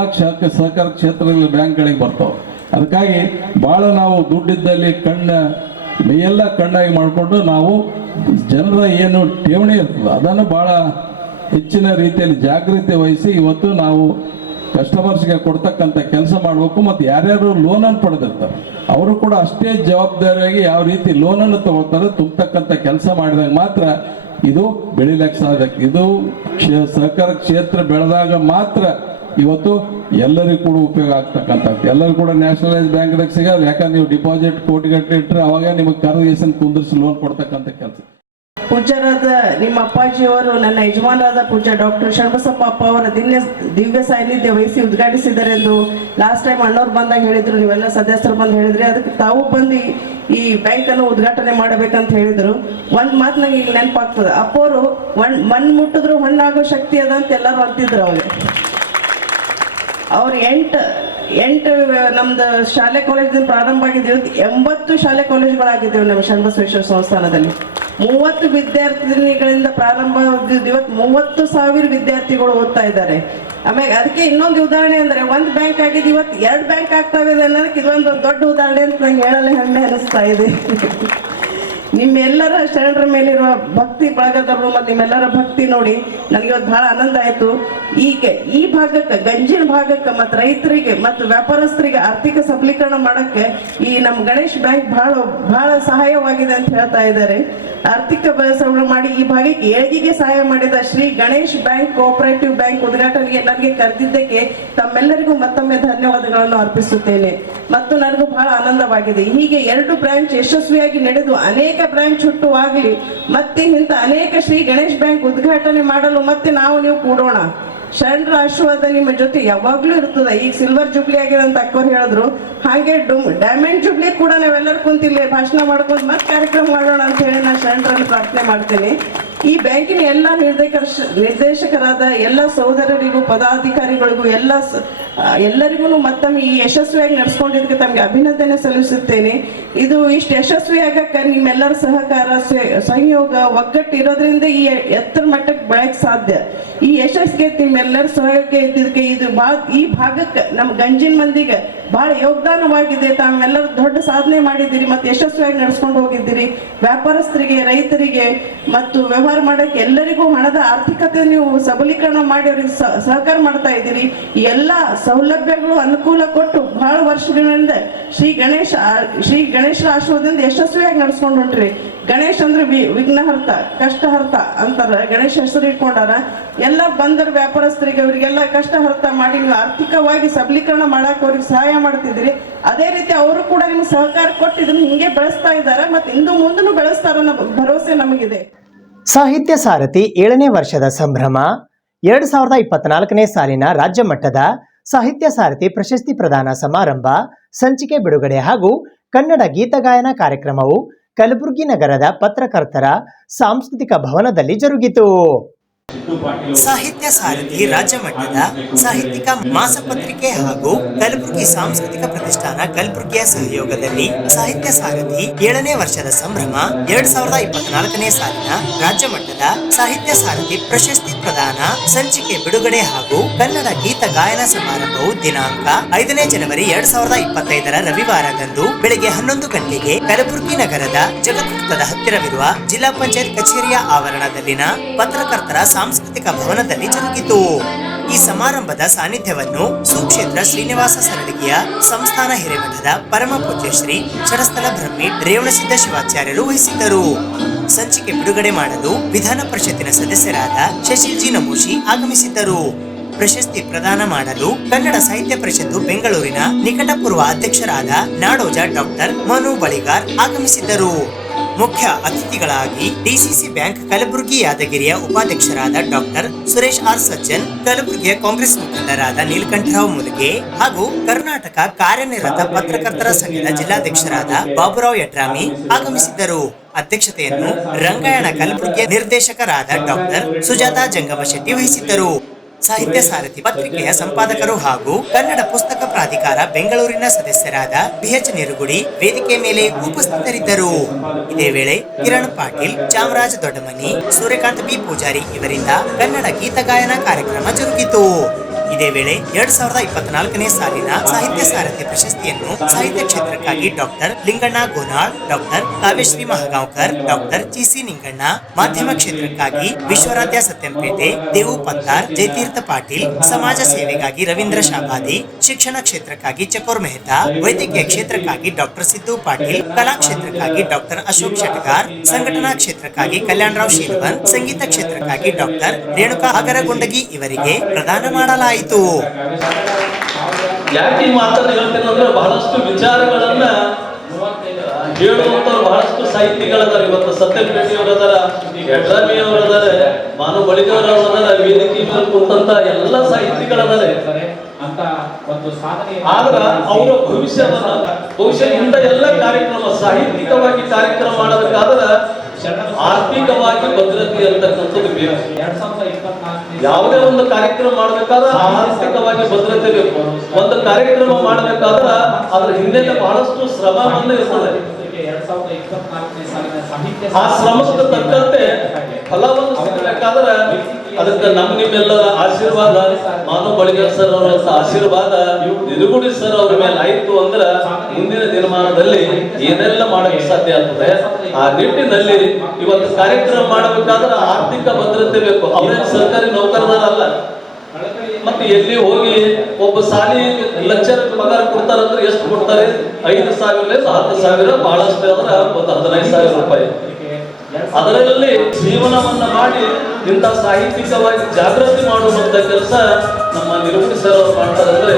ಸಹಕಾರ ಕ್ಷೇತ್ರದಲ್ಲಿ ಬ್ಯಾಂಕ್ಗಳಿಗೆ ಬರ್ತಾವೆ. ಅದಕ್ಕಾಗಿ ಭಾಳ ನಾವು ದುಡ್ಡಿದ್ದಲ್ಲಿ ಮೈಯೆಲ್ಲ ಕಣ್ಣಾಗಿ ಮಾಡಿಕೊಂಡು ನಾವು ಜನರ ಏನು ಠೇವಣಿ ಇರ್ತದೆ ಅದನ್ನು ಭಾಳ ಹೆಚ್ಚಿನ ರೀತಿಯಲ್ಲಿ ಜಾಗೃತಿ ವಹಿಸಿ ಇವತ್ತು ನಾವು ಕಸ್ಟಮರ್ಸ್ಗೆ ಕೊಡ್ತಕ್ಕಂಥ ಕೆಲಸ ಮಾಡಬೇಕು. ಮತ್ತು ಯಾರ್ಯಾರು ಲೋನನ್ನು ಪಡೆದಿರ್ತಾರೆ ಅವರು ಕೂಡ ಅಷ್ಟೇ ಜವಾಬ್ದಾರಿಯಾಗಿ ಯಾವ ರೀತಿ ಲೋನನ್ನು ತಗೊಳ್ತಾರೆ ತುಂಬತಕ್ಕಂಥ ಕೆಲಸ ಮಾಡಿದಾಗ ಮಾತ್ರ ಇದು ಬೆಳಿಲಿಕ್ಕೆ ಸಾಧ್ಯ. ಇದು ಸಹಕಾರ ಕ್ಷೇತ್ರ ಬೆಳೆದಾಗ ಮಾತ್ರ ಇವತ್ತು ಎಲ್ಲರಿಗೂ ಕೂಡ ಉಪಯೋಗ ಆಗ್ತಕ್ಕಂಥದ್ದು. ಎಲ್ಲರೂ ಕೂಡ ನ್ಯಾಷನಲೈಸ್ ಬ್ಯಾಂಕ್ದಾಗ ಸಿಗೋದು, ಯಾಕಂದ್ರೆ ನೀವು ಡಿಪಾಸಿಟ್ ಕೋಟಿಗಟ್ಟಲೆ ಇಟ್ಟರೆ ಅವಾಗ ನಿಮಗೆ ಕರೆದು ಕುಂದಿರಿಸಿ ಲೋನ್ ಕೊಡ್ತಕ್ಕಂಥ ಕೆಲಸ. ಪೂಜ್ಯರಾದ ನಿಮ್ಮ ಅಪ್ಪಾಜಿಯವರು ನನ್ನ ಯಜಮಾನರಾದ ಪೂಜ್ಯ ಡಾಕ್ಟರ್ ಶರಣಬಸಪ್ಪ ಅಪ್ಪ ಅವರ ದಿವ್ಯ ಸಾನ್ನಿಧ್ಯ ವಹಿಸಿ ಉದ್ಘಾಟಿಸಿದ್ದಾರೆ ಎಂದು ಲಾಸ್ಟ್ ಟೈಮ್ ಅಣ್ಣವ್ರು ಬಂದಾಗ ಹೇಳಿದ್ರು, ನೀವೆಲ್ಲ ಸದಸ್ಯರು ಬಂದು ಹೇಳಿದ್ರಿ. ಅದಕ್ಕೆ ತಾವು ಬಂದು ಈ ಬ್ಯಾಂಕ್ ಅನ್ನು ಉದ್ಘಾಟನೆ ಮಾಡಬೇಕಂತ ಹೇಳಿದ್ರು. ಒಂದ್ ಮಾತು ನಂಗೆ ಈಗ ನೆನಪಾಗ್ತದೆ, ಅಪ್ಪವರು ಮಣ್ಣು ಮುಟ್ಟಿದ್ರು ಹಣ್ಣಾಗೋ ಶಕ್ತಿ ಅದ ಅಂತ ಎಲ್ಲರೂ ಅಂತಿದ್ರು. ಅವ್ರು ಎಂಟು ನಮ್ದು ಶಾಲೆ ಕಾಲೇಜಿಂದ ಪ್ರಾರಂಭ ಆಗಿದ್ದೀವಿ. 80 ಶಾಲೆ ಕಾಲೇಜುಗಳಾಗಿದ್ದೇವೆ ನಮ್ಮ ಶರಣಬಸವೇಶ್ವರ ಸಂಸ್ಥಾನದಲ್ಲಿ. 30 ವಿದ್ಯಾರ್ಥಿನಿಗಳಿಂದ ಪ್ರಾರಂಭ ಇವತ್ತು 30,000 ವಿದ್ಯಾರ್ಥಿಗಳು ಓದ್ತಾ ಇದ್ದಾರೆ. ಆಮೇಲೆ ಅದಕ್ಕೆ ಇನ್ನೊಂದು ಉದಾಹರಣೆ ಅಂದ್ರೆ, ಒಂದು ಬ್ಯಾಂಕ್ ಆಗಿದ್ದು ಇವತ್ತು 2 ಬ್ಯಾಂಕ್ ಆಗ್ತಾವೆ ಅನ್ನೋದಕ್ಕೆ ಇದೊಂದು ದೊಡ್ಡ ಉದಾಹರಣೆ ಅಂತ ನಂಗೆ ಹೇಳಲು ಹೆಮ್ಮೆ ಅನಿಸ್ತಾ ಇದೆ. ನಿಮ್ಮೆಲ್ಲರ ಶರಣರ ಮೇಲಿರುವ ಭಕ್ತಿ ಬಳಗದವರು ಮತ್ತು ನಿಮ್ಮೆಲ್ಲರ ಭಕ್ತಿ ನೋಡಿ ನನಗೆ ಇವತ್ತು ಬಹಳ ಆನಂದ ಆಯಿತು. ಈಗ ಈ ಭಾಗಕ್ಕೆ, ಗಂಜಿನ ಭಾಗಕ್ಕೆ ಮತ್ತು ರೈತರಿಗೆ ಮತ್ತು ವ್ಯಾಪಾರಸ್ಥರಿಗೆ ಆರ್ಥಿಕ ಸಬಲೀಕರಣ ಮಾಡೋಕ್ಕೆ ಈ ನಮ್ಮ ಗಣೇಶ್ ಬ್ಯಾಂಕ್ ಬಹಳ ಸಹಾಯವಾಗಿದೆ ಅಂತ ಹೇಳ್ತಾ ಇದ್ದಾರೆ. ಆರ್ಥಿಕ ಬೆಳವಣಿಗೆ ಮಾಡಿ ಈ ಭಾಗಕ್ಕೆ ಏಳಿಗೆಗೆ ಸಹಾಯ ಮಾಡಿದ Shri Ganesh bank cooperative bank ಉದ್ಘಾಟನೆಗೆ ನನಗೆ ಕರೆದಿದ್ದಕ್ಕೆ ತಮ್ಮೆಲ್ಲರಿಗೂ ಮತ್ತೊಮ್ಮೆ ಧನ್ಯವಾದಗಳನ್ನು ಅರ್ಪಿಸುತ್ತೇನೆ. ಮತ್ತು ನನಗೂ ಬಹಳ ಆನಂದವಾಗಿದೆ. ಹೀಗೆ 2 ಬ್ರಾಂಚ್ ಯಶಸ್ವಿಯಾಗಿ ನಡೆದು ಅನೇಕ ಬ್ರಾಂಚ್ ಹುಟ್ಟುವಾಗಲಿ ಮತ್ತೆ ಇಂಥ ಅನೇಕ ಶ್ರೀ ಗಣೇಶ್ ಬ್ಯಾಂಕ್ ಉದ್ಘಾಟನೆ ಮಾಡಲು ಮತ್ತೆ ನಾವು ನೀವು ಕೂಡೋಣ. ಶರಣರ ಆಶೀರ್ವಾದ ನಿಮ್ಮ ಜೊತೆ ಯಾವಾಗ್ಲೂ ಇರ್ತದೆ. ಈಗ ಸಿಲ್ವರ್ ಜುಬ್ಲಿ ಆಗಿದೆ ಅಂತ ಅಕ್ಕೋರು ಹೇಳಿದ್ರು, ಹಾಗೆ ಡೈಮಂಡ್ ಜುಬ್ಲಿ ಕೂಡ ನಾವೆಲ್ಲರೂ ಕುಂತಿಲ್ಲ ಭಾಷಣ ಮಾಡ್ಕೊಂಡು ಮತ್ತೆ ಕಾರ್ಯಕ್ರಮ ಮಾಡೋಣ ಅಂತ ಹೇಳಿ ನಾನು ಶರಣರಲ್ಲಿ ಪ್ರಾರ್ಥನೆ ಮಾಡ್ತೇನೆ. ಈ ಬ್ಯಾಂಕಿನ ಎಲ್ಲ ನಿರ್ದೇಶಕರಾದ ಎಲ್ಲ ಸಹೋದರರಿಗೂ ಪದಾಧಿಕಾರಿಗಳಿಗೂ ಎಲ್ಲರಿಗೂ ಮತ್ತೊಮ್ಮೆ ಈ ಯಶಸ್ವಿಯಾಗಿ ನಡೆಸ್ಕೊಂಡಿದ್ದಕ್ಕೆ ತಮಗೆ ಅಭಿನಂದನೆ ಸಲ್ಲಿಸುತ್ತೇನೆ. ಇದು ಇಷ್ಟು ಯಶಸ್ವಿಯಾಗಕ್ಕೆ ನಿಮ್ಮೆಲ್ಲರ ಸಹಕಾರ, ಸಂಯೋಗ, ಒಗ್ಗಟ್ಟು ಇರೋದ್ರಿಂದ ಈ ಎತ್ತರ ಮಟ್ಟಕ್ಕೆ ಬೆಳಕ್ ಸಾಧ್ಯ. ಈ ಯಶಸ್ಸಿಗೆ ನಿಮ್ಮೆಲ್ಲರ ಸಹಯೋಗ ಇದ್ದಿದ್ದಕ್ಕೆ ಇದು ಈ ಭಾಗಕ್ಕೆ ನಮ್ಮ ಗಂಜಿನ ಮಂದಿಗೆ ಬಹಳ ಯೋಗದಾನವಾಗಿದೆ. ತಾವೆಲ್ಲರೂ ದೊಡ್ಡ ಸಾಧನೆ ಮಾಡಿದ್ದೀರಿ ಮತ್ತು ಯಶಸ್ವಿಯಾಗಿ ನಡೆಸ್ಕೊಂಡು ಹೋಗಿದ್ದೀರಿ. ವ್ಯಾಪಾರಸ್ಥರಿಗೆ, ರೈತರಿಗೆ ಮತ್ತು ವ್ಯವಹಾರ ಮಾಡೋಕ್ಕೆ ಎಲ್ಲರಿಗೂ ಹಣದ ಆರ್ಥಿಕತೆ ನೀವು ಸಬಲೀಕರಣ ಮಾಡಿ ಅವ್ರಿಗೆ ಸಹಕಾರ ಮಾಡ್ತಾ ಇದ್ದೀರಿ. ಎಲ್ಲ ಸೌಲಭ್ಯಗಳು ಅನುಕೂಲ ಕೊಟ್ಟು ಬಹಳ ವರ್ಷಗಳಿಂದ ಶ್ರೀ ಗಣೇಶರ ಆಶೀರ್ವಾದದಿಂದ ಯಶಸ್ವಿಯಾಗಿ ನಡೆಸ್ಕೊಂಡು ಹೊಂಟ್ರಿ. ಗಣೇಶ್ ಅಂದ್ರೆ ವಿಘ್ನಹರ್ತ, ಕಷ್ಟಹರ್ತ ಅಂತಾರ. ಗಣೇಶ ಹೆಸರು ಇಟ್ಕೊಂಡಾರ. ಎಲ್ಲ ಬಂದರ ವ್ಯಾಪಾರಸ್ಥರಿಗೆ ಅವರಿಗೆಲ್ಲ ಕಷ್ಟಹರ್ತ ಮಾಡಿ ನೀವು ಆರ್ಥಿಕವಾಗಿ ಸಬಲೀಕರಣ ಮಾಡಕ್ಕೆ ಅವ್ರಿಗೆ ಸಹಾಯ ಮಾಡ್ತಿದ್ದೀರಿ. ಅದೇ ರೀತಿ ಅವರು ಕೂಡ ನಿಮ್ಗೆ ಸಹಕಾರ ಕೊಟ್ಟು ಇದನ್ನು ಹಿಂಗೆ ಬೆಳೆಸ್ತಾ ಇದ್ದಾರೆ ಮತ್ತು ಇಂದು ಮುಂದೂ ಬೆಳೆಸ್ತಾರ ಅನ್ನೋ ಭರವಸೆ ನಮಗಿದೆ. ಸಾಹಿತ್ಯ ಸಾರಥಿ 7ನೇ ವರ್ಷದ ಸಂಭ್ರಮ. 2024ನೇ ಸಾಲಿನ ರಾಜ್ಯ ಮಟ್ಟದ ಸಾಹಿತ್ಯ ಸಾರಥಿ ಪ್ರಶಸ್ತಿ ಪ್ರದಾನ ಸಮಾರಂಭ, ಸಂಚಿಕೆ ಬಿಡುಗಡೆ ಹಾಗೂ ಕನ್ನಡ ಗೀತಗಾಯನ ಕಾರ್ಯಕ್ರಮವು ಕಲಬುರಗಿ ನಗರದ ಪತ್ರಕರ್ತರ ಸಾಂಸ್ಕೃತಿಕ ಭವನದಲ್ಲಿ ಜರುಗಿತು. ಸಾಹಿತ್ಯ ಸಾರಥಿ ರಾಜ್ಯ ಮಟ್ಟದ ಸಾಹಿತ್ಯಿಕ ಮಾಸಪತ್ರಿಕೆ ಹಾಗೂ ಕಲಬುರಗಿ ಸಾಂಸ್ಕೃತಿಕ ಪ್ರತಿಷ್ಠಾನ ಕಲಬುರಗಿಯ ಸಹಯೋಗದಲ್ಲಿ ಸಾಹಿತ್ಯ ಸಾರಥಿ 7ನೇ ವರ್ಷದ ಸಂಭ್ರಮ 2024ನೇ ಸಾಲಿನ ರಾಜ್ಯ ಮಟ್ಟದ ಸಾಹಿತ್ಯ ಸಾರಥಿ ಪ್ರಶಸ್ತಿ ಪ್ರದಾನ, ಸಂಚಿಕೆ ಬಿಡುಗಡೆ ಹಾಗೂ ಕನ್ನಡ ಗೀತ ಗಾಯನ ಸಮಾರಂಭವು ದಿನಾಂಕ 5ನೇ ಜನವರಿ 2025ರ ರವಿವಾರದಂದು ಬೆಳಗ್ಗೆ 11 ಗಂಟೆಗೆ ಕಲಬುರಗಿ ನಗರದ ಜಗತ್ವೃತ್ತದ ಹತ್ತಿರವಿರುವ ಜಿಲ್ಲಾ ಪಂಚಾಯತ್ ಕಚೇರಿಯ ಆವರಣದಲ್ಲಿನ ಪತ್ರಕರ್ತರ ಸಾಂಸ್ಕೃತಿಕ ಭವನದಲ್ಲಿ ಜರುಗಿತು. ಈ ಸಮಾರಂಭದ ಸಾನ್ನಿಧ್ಯವನ್ನು ಸುಕ್ಷೇತ್ರ ಶ್ರೀನಿವಾಸ ಸರಳಗಿಯ ಸಂಸ್ಥಾನ ಹಿರೇಮಠದ ಪರಮ ಪೂಜ್ಯ ಶ್ರೀ ಶರಸ್ಥಲ ಬ್ರಹ್ಮಿ ರೇವಣಸಿದ್ಧ ಶಿವಾಚಾರ್ಯರು ವಹಿಸಿದ್ದರು. ಸಂಚಿಕೆ ಬಿಡುಗಡೆ ಮಾಡಲು ವಿಧಾನ ಪರಿಷತ್ತಿನ ಸದಸ್ಯರಾದ ಶಶಿಲ್ಜಿ ನಮೋಶಿ ಆಗಮಿಸಿದ್ದರು. ಪ್ರಶಸ್ತಿ ಪ್ರದಾನ ಮಾಡಲು ಕನ್ನಡ ಸಾಹಿತ್ಯ ಪರಿಷತ್ತು ಬೆಂಗಳೂರಿನ ನಿಕಟಪೂರ್ವ ಅಧ್ಯಕ್ಷರಾದ ನಾಡೋಜ ಡಾಕ್ಟರ್ ಮನು ಬಳಿಗಾರ್ ಆಗಮಿಸಿದ್ದರು. ಮುಖ್ಯ ಅತಿಥಿಗಳಾಗಿ ಡಿಸಿಸಿ ಬ್ಯಾಂಕ್ ಕಲಬುರಗಿ ಯಾದಗಿರಿಯ ಉಪಾಧ್ಯಕ್ಷರಾದ ಡಾಕ್ಟರ್ ಸುರೇಶ್ ಆರ್ ಸಜ್ಜನ್, ಕಲಬುರಗಿಯ ಕಾಂಗ್ರೆಸ್ ಮುಖಂಡರಾದ ನೀಲಕಂಠರಾವ್ ಮುಲಗೆ ಹಾಗೂ ಕರ್ನಾಟಕ ಕಾರ್ಯನಿರತ ಪತ್ರಕರ್ತರ ಸಂಘದ ಜಿಲ್ಲಾಧ್ಯಕ್ಷರಾದ ಬಾಬುರಾವ್ ಯಡ್ರಾಮಿ ಆಗಮಿಸಿದ್ದರು. ಅಧ್ಯಕ್ಷತೆಯನ್ನು ರಂಗಾಯಣ ಕಲಬುರಗಿಯ ನಿರ್ದೇಶಕರಾದ ಡಾಕ್ಟರ್ ಸುಜಾತಾ ಜಂಗಮಶೆಟ್ಟಿ ವಹಿಸಿದ್ದರು. ಸಾಹಿತ್ಯ ಸಾರಥಿ ಪತ್ರಿಕೆಯ ಸಂಪಾದಕರು ಹಾಗೂ ಕನ್ನಡ ಪುಸ್ತಕ ಪ್ರಾಧಿಕಾರ ಬೆಂಗಳೂರಿನ ಸದಸ್ಯರಾದ ಬಿಎಚ್ ನಿರುಗುಡಿ ವೇದಿಕೆ ಮೇಲೆ ಉಪಸ್ಥಿತರಿದ್ದರು. ಇದೇ ವೇಳೆ ಕಿರಣ್ ಪಾಟೀಲ್, ಚಾಮರಾಜ ದೊಡ್ಡಮನಿ, ಸೂರ್ಯಕಾಂತ್ ಬಿ ಪೂಜಾರಿ ಇವರಿಂದ ಕನ್ನಡ ಗೀತಗಾಯನ ಕಾರ್ಯಕ್ರಮ ಜರುಗಿತು. ಇದೇ ವೇಳೆ 2024ನೇ ಸಾಲಿನ ಸಾಹಿತ್ಯ ಸಾರಥಿ ಪ್ರಶಸ್ತಿಯನ್ನು ಸಾಹಿತ್ಯ ಕ್ಷೇತ್ರಕ್ಕಾಗಿ doctor Linganna Gonal, doctor Kavyashri Mahagaonkar, doctor GC Ninganna, ಮಾಧ್ಯಮ ಕ್ಷೇತ್ರಕ್ಕಾಗಿ ವಿಶ್ವರಾಧ್ಯ ಸತ್ಯಂಪೇಟೆ, ದೇವು ಪತ್ತಾರ್, ಜಯತೀರ್ಥ ಪಾಟೀಲ್, ಸಮಾಜ ಸೇವೆಗಾಗಿ ರವೀಂದ್ರ ಶಾಬಾದಿ, ಶಿಕ್ಷಣ ಕ್ಷೇತ್ರಕ್ಕಾಗಿ ಚಕೋರ್ ಮೆಹ್ತಾ, ವೈದ್ಯಕೀಯ ಕ್ಷೇತ್ರಕ್ಕಾಗಿ ಡಾಕ್ಟರ್ ಸಿದ್ದು ಪಾಟೀಲ್, ಕಲಾ ಕ್ಷೇತ್ರಕ್ಕಾಗಿ ಡಾಕ್ಟರ್ ಅಶೋಕ್ ಶೆಟ್ಗಾರ್, ಸಂಘಟನಾ ಕ್ಷೇತ್ರಕ್ಕಾಗಿ ಕಲ್ಯಾಣರಾವ್ ಶೀಲವನ್, ಸಂಗೀತ ಕ್ಷೇತ್ರಕ್ಕಾಗಿ ಡಾಕ್ಟರ್ ರೇಣುಕಾ ಆಗರಗುಂಡಗಿ ಇವರಿಗೆ ಪ್ರದಾನ ಮಾಡಲಾಯಿತು. ಸಾಧ್ಯವಾಯಿತು. ಯಾಕೆ ಈ ಮಾತನ್ನು ಹೇಳ್ತೇನೆ ಅಂದ್ರೆ ಬಹಳಷ್ಟು ವಿಚಾರಗಳನ್ನ ಹೇಳುವಂತವ್ರು ಬಹಳಷ್ಟು ಸಾಹಿತಿಗಳದಾರ. ಇವತ್ತು ಸತ್ಯಪೇಟೆಯವರು ಅದಾರ, ಯಡ್ರಾಮಿಯವರು ಅದಾರ, ಮಾನು ಬಳಿಗವರು ಅದಾರ, ವೇದಿಕೆ ಮೇಲೆ ಕುಂತಂತ ಎಲ್ಲ ಸಾಹಿತಿಗಳದಾರೆ. ಆದ್ರ ಅವರ ಭವಿಷ್ಯವನ್ನ ಬಹುಶಃ ಇಂಥ ಎಲ್ಲ ಕಾರ್ಯಕ್ರಮ ಸಾಹಿತ್ಯಿಕವಾಗಿ ಕಾರ್ಯಕ್ರಮ ಮಾಡೋದಕ್ಕಾದ್ರ ಆರ್ಥಿಕವಾಗಿ ಭದ್ರತೆ ಅಂತಕ್ಕಂಥದ್ದು ಬೇಕು. ಯಾವುದೇ ಒಂದು ಕಾರ್ಯಕ್ರಮ ಮಾಡ್ಬೇಕಾದ್ರೆ ಆರ್ಥಿಕವಾಗಿ ಭದ್ರತೆ ಬೇಕು. ಒಂದು ಕಾರ್ಯಕ್ರಮ ಮಾಡಬೇಕಾದ್ರ ಅದ್ರ ಹಿನ್ನೆಲೆ ಬಹಳಷ್ಟು ಶ್ರಮವನ್ನ ಇರ್ತದೆ. ಆ ಶ್ರಮಕ್ಕೆ ತಕ್ಕಂತೆ ಫಲವನ್ನು ಸಿಗಬೇಕಾದ್ರೆ ಅದಕ್ಕೆ ನಿಮ್ಮೆಲ್ಲರ ಆಶೀರ್ವಾದ, ಮಾನು ಬಳಿಗಾರ್ ಸರ್ ಅವರ ಆಶೀರ್ವಾದ, ನಿರುಗುಡಿ ಸರ್ ಅವ್ರ ಮೇಲೆ ಆಯ್ತು ಅಂದ್ರ ಮುಂದಿನ ದಿನಮಾನದಲ್ಲಿ ಏನೆಲ್ಲ ಮಾಡಕ್ಕೆ ಸಾಧ್ಯ ಆಗ್ತದೆ. ಆ ನಿಟ್ಟಿನಲ್ಲಿ ಇವತ್ತು ಕಾರ್ಯಕ್ರಮ ಮಾಡಬೇಕಾದ್ರೆ ಆರ್ಥಿಕ ಭದ್ರತೆ ಬೇಕು. ಅವ್ರೇನು ಸರ್ಕಾರಿ ನೌಕರದಾರಲ್ಲ. ಮತ್ತೆ ಎಲ್ಲಿ ಹೋಗಿ ಒಬ್ಬ ಸಾಲಿ ಲಕ್ಷ ಪಗಾರ ಕೊಡ್ತಾರಂದ್ರೆ ಎಷ್ಟು ಕೊಡ್ತಾರೆ? 5,000 10,000, ಬಹಳಷ್ಟು ಅಂದ್ರೆ 15,000 ರೂಪಾಯಿ. ಅದರಲ್ಲಿ ಜೀವನವನ್ನ ಮಾಡಿ ಇಂಥ ಸಾಹಿತ್ಯಿಕವಾಗಿ ಜಾಗೃತಿ ಮಾಡುವಂತ ಕೆಲಸ ನಮ್ಮ ನಿರುಗುಡಿ ಸರ್ ಅವರು ಮಾಡ್ತಾರೆ. ಅಂದ್ರೆ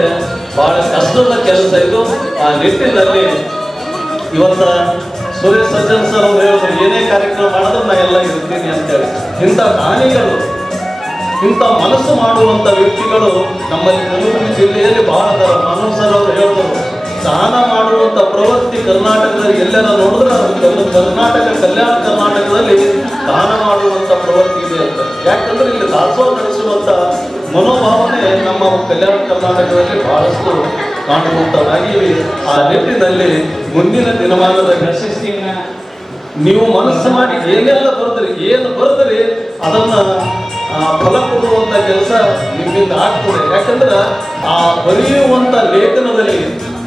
ಬಹಳ ಕಷ್ಟದ ಕೆಲಸ ಇದು. ಆ ನಿಟ್ಟಿನಲ್ಲಿ ಇವತ್ತ ಸುರೇಶ್ ಸಜ್ಜನ್ ಸರ್ ಅವರು ಹೇಳಿದ್ರು, ಏನೇ ಕಾರ್ಯಕ್ರಮ ಮಾಡಿದ್ರು ನಾ ಎಲ್ಲ ಇರ್ತೀನಿ ಅಂತೇಳಿ. ಇಂಥ ದಾನಿಗಳು, ಇಂಥ ಮನಸ್ಸು ಮಾಡುವಂತ ವ್ಯಕ್ತಿಗಳು ನಮ್ಮಲ್ಲಿ ಕಲಬುರಗಿ ಜಿಲ್ಲೆಯಲ್ಲಿ ಬಹಳ ಅದಾರ. ಮಾನವ್ ಸರ್ ಅವರು ಹೇಳಿದ್ರು, ದಾನ ಮಾಡುವಂತ ಪ್ರವೃತ್ತಿ ಕರ್ನಾಟಕದಲ್ಲಿ ಎಲ್ಲರ ನೋಡಿದ್ರೆ ಕರ್ನಾಟಕ, ಕಲ್ಯಾಣ ಕರ್ನಾಟಕದಲ್ಲಿ ದಾನ ಮಾಡುವಂತ ಪ್ರವೃತ್ತಿ ಇದೆ ಅಂತ. ಯಾಕಂದ್ರೆ ಇಲ್ಲಿ ದಾಸೋಹ ನಡೆಸುವಂತ ಮನೋಭಾವನೆ ನಮ್ಮ ಕಲ್ಯಾಣ ಕರ್ನಾಟಕದಲ್ಲಿ ಬಹಳಷ್ಟು ಕಾಣುವಂತವಾಗಿವೆ. ಆ ನಿಟ್ಟಿನಲ್ಲಿ ಮುಂದಿನ ದಿನಮಾನದ ನೀವು ಮನಸ್ಸು ಮಾಡಿ ಏನೆಲ್ಲ ಏನು ಬರೆದ್ರಿ ಅದನ್ನ ಫಲ ಕೊಡುವಂತ ಕೆಲಸ ನಿಮ್ಮಿಂದ ಆಗ್ತದೆ. ಯಾಕಂದ್ರೆ ಆ ಬರೆಯುವಂತ ಲೇಖನದಲ್ಲಿ,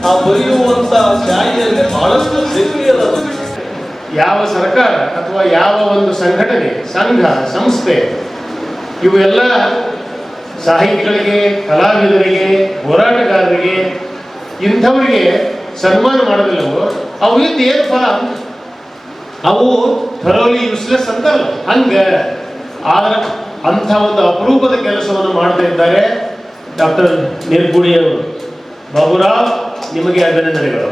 ಆ ಬರೆಯುವಂತ ಶಾಯಿಯಲ್ಲಿ ಬಹಳಷ್ಟು ಶಕ್ತಿ ಅದ. ಯಾವ ಸರ್ಕಾರ ಅಥವಾ ಯಾವ ಒಂದು ಸಂಘಟನೆ, ಸಂಘ, ಸಂಸ್ಥೆ ಇವೆಲ್ಲ ಸಾಹಿತಿಗಳಿಗೆ, ಕಲಾವಿದರಿಗೆ, ಹೋರಾಟಗಾರರಿಗೆ, ಇಂಥವರಿಗೆ ಸನ್ಮಾನ ಮಾಡೋದಿಲ್ಲವೋ ಅವು ಇದ್ದು ಏನು ಫಲ? ಅವು ಥರೋಲಿ ಯೂಸ್ಲೆಸ್ ಅಂತಲ್ಲ. ಹಂಗೆ ಆದ್ರೆ ಅಂಥ ಒಂದು ಅಪರೂಪದ ಕೆಲಸವನ್ನು ಮಾಡ್ತಾ ಇದ್ದಾರೆ ಡಾಕ್ಟರ್ ನಿರ್ಗುಡಿಯವರು. ಬಾಬುರಾವ್, ನಿಮಗೆ ಅಭಿನಂದನೆಗಳು.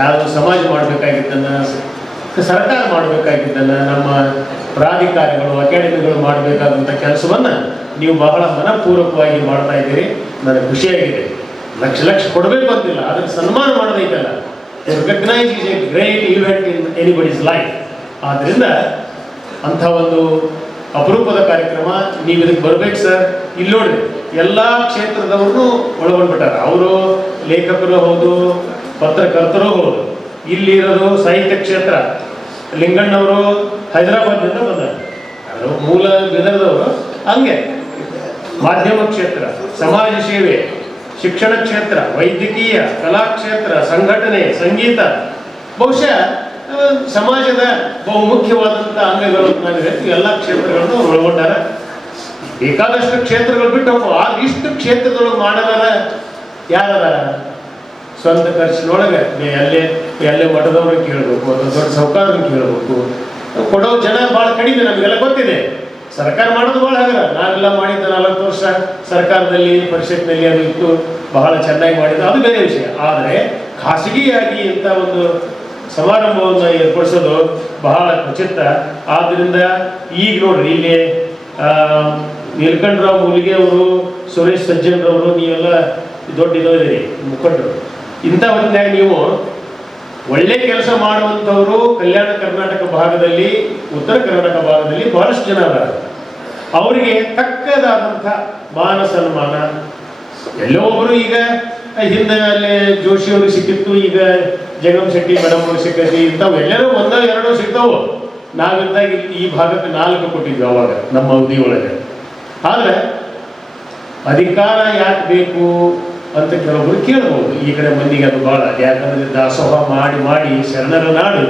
ಯಾರು ಸಮಾಜ ಮಾಡಬೇಕಾಗಿದ್ದನ್ನು, ಸರ್ಕಾರ ಮಾಡಬೇಕಾಗಿದ್ದನ್ನು, ನಮ್ಮ ಪ್ರಾಧಿಕಾರಗಳು, ಅಕಾಡೆಮಿಗಳು ಮಾಡಬೇಕಾದಂಥ ಕೆಲಸವನ್ನು ನೀವು ಬಹಳ ಮನಪೂರ್ವಕವಾಗಿ ಮಾಡ್ತಾ ಇದ್ದೀರಿ. ನನಗೆ ಖುಷಿಯಾಗಿದೆ. ಲಕ್ಷ ಕೊಡಬೇಕು ಅಂತಿಲ್ಲ, ಅದಕ್ಕೆ ಸನ್ಮಾನ ಮಾಡೋದೈತಲ್ಲ, recognise is a great event in anybody's life. ಆದ್ದರಿಂದ ಅಂಥ ಒಂದು ಅಪರೂಪದ ಕಾರ್ಯಕ್ರಮ, ನೀವು ಇದಕ್ಕೆ ಬರ್ಬೇಕು ಸರ್. ಇಲ್ಲಿ ನೋಡ್ರಿ, ಎಲ್ಲ ಕ್ಷೇತ್ರದವ್ರನ್ನೂ ಒಳಗೊಂಡ್ಬಿಟ್ಟಾರ. ಅವರು ಲೇಖಕರು ಹೌದು, ಪತ್ರಕರ್ತರು ಹೌದು. ಇಲ್ಲಿರೋದು ಸಾಹಿತ್ಯ ಕ್ಷೇತ್ರ, ಲಿಂಗಣ್ಣವರು ಹೈದರಾಬಾದ್ನಿಂದ ಬಂದರು, ಅವರು ಮೂಲ ಬೀದರ್ದವರು. ಹಂಗೆ ಮಾಧ್ಯಮ ಕ್ಷೇತ್ರ, ಸಮಾಜ ಸೇವೆ, ಶಿಕ್ಷಣ ಕ್ಷೇತ್ರ, ವೈದ್ಯಕೀಯ, ಕಲಾಕ್ಷೇತ್ರ, ಸಂಘಟನೆ, ಸಂಗೀತ, ಬಹುಶಃ ಸಮಾಜದ ಬಹುಮುಖ್ಯವಾದಂಥ ಅಂಗಗಳು ಎಲ್ಲ ಕ್ಷೇತ್ರಗಳನ್ನು ಒಳಗೊಂಡಾರ. ಬೇಕಾದಷ್ಟು ಕ್ಷೇತ್ರಗಳು ಬಿಟ್ಟು ಇಷ್ಟು ಕ್ಷೇತ್ರದೊಳಗೆ ಮಾಡಲಾರ ಯಾರದಾರ? ಸ್ವಂತ ಖರ್ಚಿನೊಳಗೆ ಎಲ್ಲೇ ಮಠದವ್ರಿಗೆ ಕೇಳಬೇಕು ಅಥವಾ ದೊಡ್ಡ ಸೌಕಾರರಿಗೆ ಕೇಳಬೇಕು. ಕೊಡೋ ಜನ ಭಾಳ ಕಡಿಮೆ, ನಮಗೆಲ್ಲ ಗೊತ್ತಿದೆ. ಸರ್ಕಾರ ಮಾಡೋದು ಭಾಳ ಹಗರ. ನಾವೆಲ್ಲ ಮಾಡಿದ್ದ 40 ವರ್ಷ ಸರ್ಕಾರದಲ್ಲಿ, ಪರಿಷತ್ನಲ್ಲಿ ಅದು ಇತ್ತು, ಬಹಳ ಚೆನ್ನಾಗಿ ಮಾಡಿದ್ದು, ಅದು ಬೇರೆ ವಿಷಯ. ಆದರೆ ಖಾಸಗಿಯಾಗಿ ಇಂಥ ಒಂದು ಸಮಾರಂಭವನ್ನು ಏರ್ಪಡಿಸೋದು ಬಹಳ ಖಚಿತ. ಆದ್ದರಿಂದ ಈಗ ನೋಡ್ರಿ, ಇಲ್ಲಿ ನೀಲಕಂಠರಾವ್ ಮೂಲಿಗೆ ಅವರು, ಸುರೇಶ್ ಸಜ್ಜನ್ರವರು, ನೀವೆಲ್ಲ ದೊಡ್ಡ ಇದ್ದೀರಿ ಮುಖಂಡರು. ಇಂಥ ಹೊತ್ತಿನಾಗ ನೀವು ಒಳ್ಳೆ ಕೆಲಸ ಮಾಡುವಂಥವರು ಕಲ್ಯಾಣ ಕರ್ನಾಟಕ ಭಾಗದಲ್ಲಿ, ಉತ್ತರ ಕರ್ನಾಟಕ ಭಾಗದಲ್ಲಿ ಬಹಳಷ್ಟು ಜನ ಅದಾರ. ಅವರಿಗೆ ತಕ್ಕದಾದಂಥ ಮಾನ ಸನ್ಮಾನ. ಎಲ್ಲೋ ಒಬ್ಬರು ಈಗ ಹಿಂದೆ ಅಲ್ಲೇ ಜೋಶಿ ಅವ್ರಿಗೆ ಸಿಕ್ಕಿತ್ತು, ಈಗ ಜಗನ್ ಶೆಟ್ಟಿ ಮೇಡಮ್ ಅವ್ರಿಗೆ ಸಿಕ್ಕೈತಿ. ಇಂಥವು ಎಲ್ಲರೂ 1-2 ಸಿಗ್ತಾವು. ನಾವಿದ್ದಾಗ ಈ ಭಾಗಕ್ಕೆ 4 ಕೊಟ್ಟಿದ್ವಿ ಅವಾಗ ನಮ್ಮ ಅವಧಿ ಒಳಗೆ. ಆದರೆ ಅಧಿಕಾರ ಯಾಕೆ ಬೇಕು ಅಂತ ಕೆಲವೊಬ್ರು ಕೇಳ್ಬೋದು. ಈ ಕಡೆ ಮಂದಿಗೆ ಅದು ಭಾಳ, ಯಾಕಂದ್ರೆ ದಾಸೋಹ ಮಾಡಿ ಮಾಡಿ ಶರಣರ ನಾಡು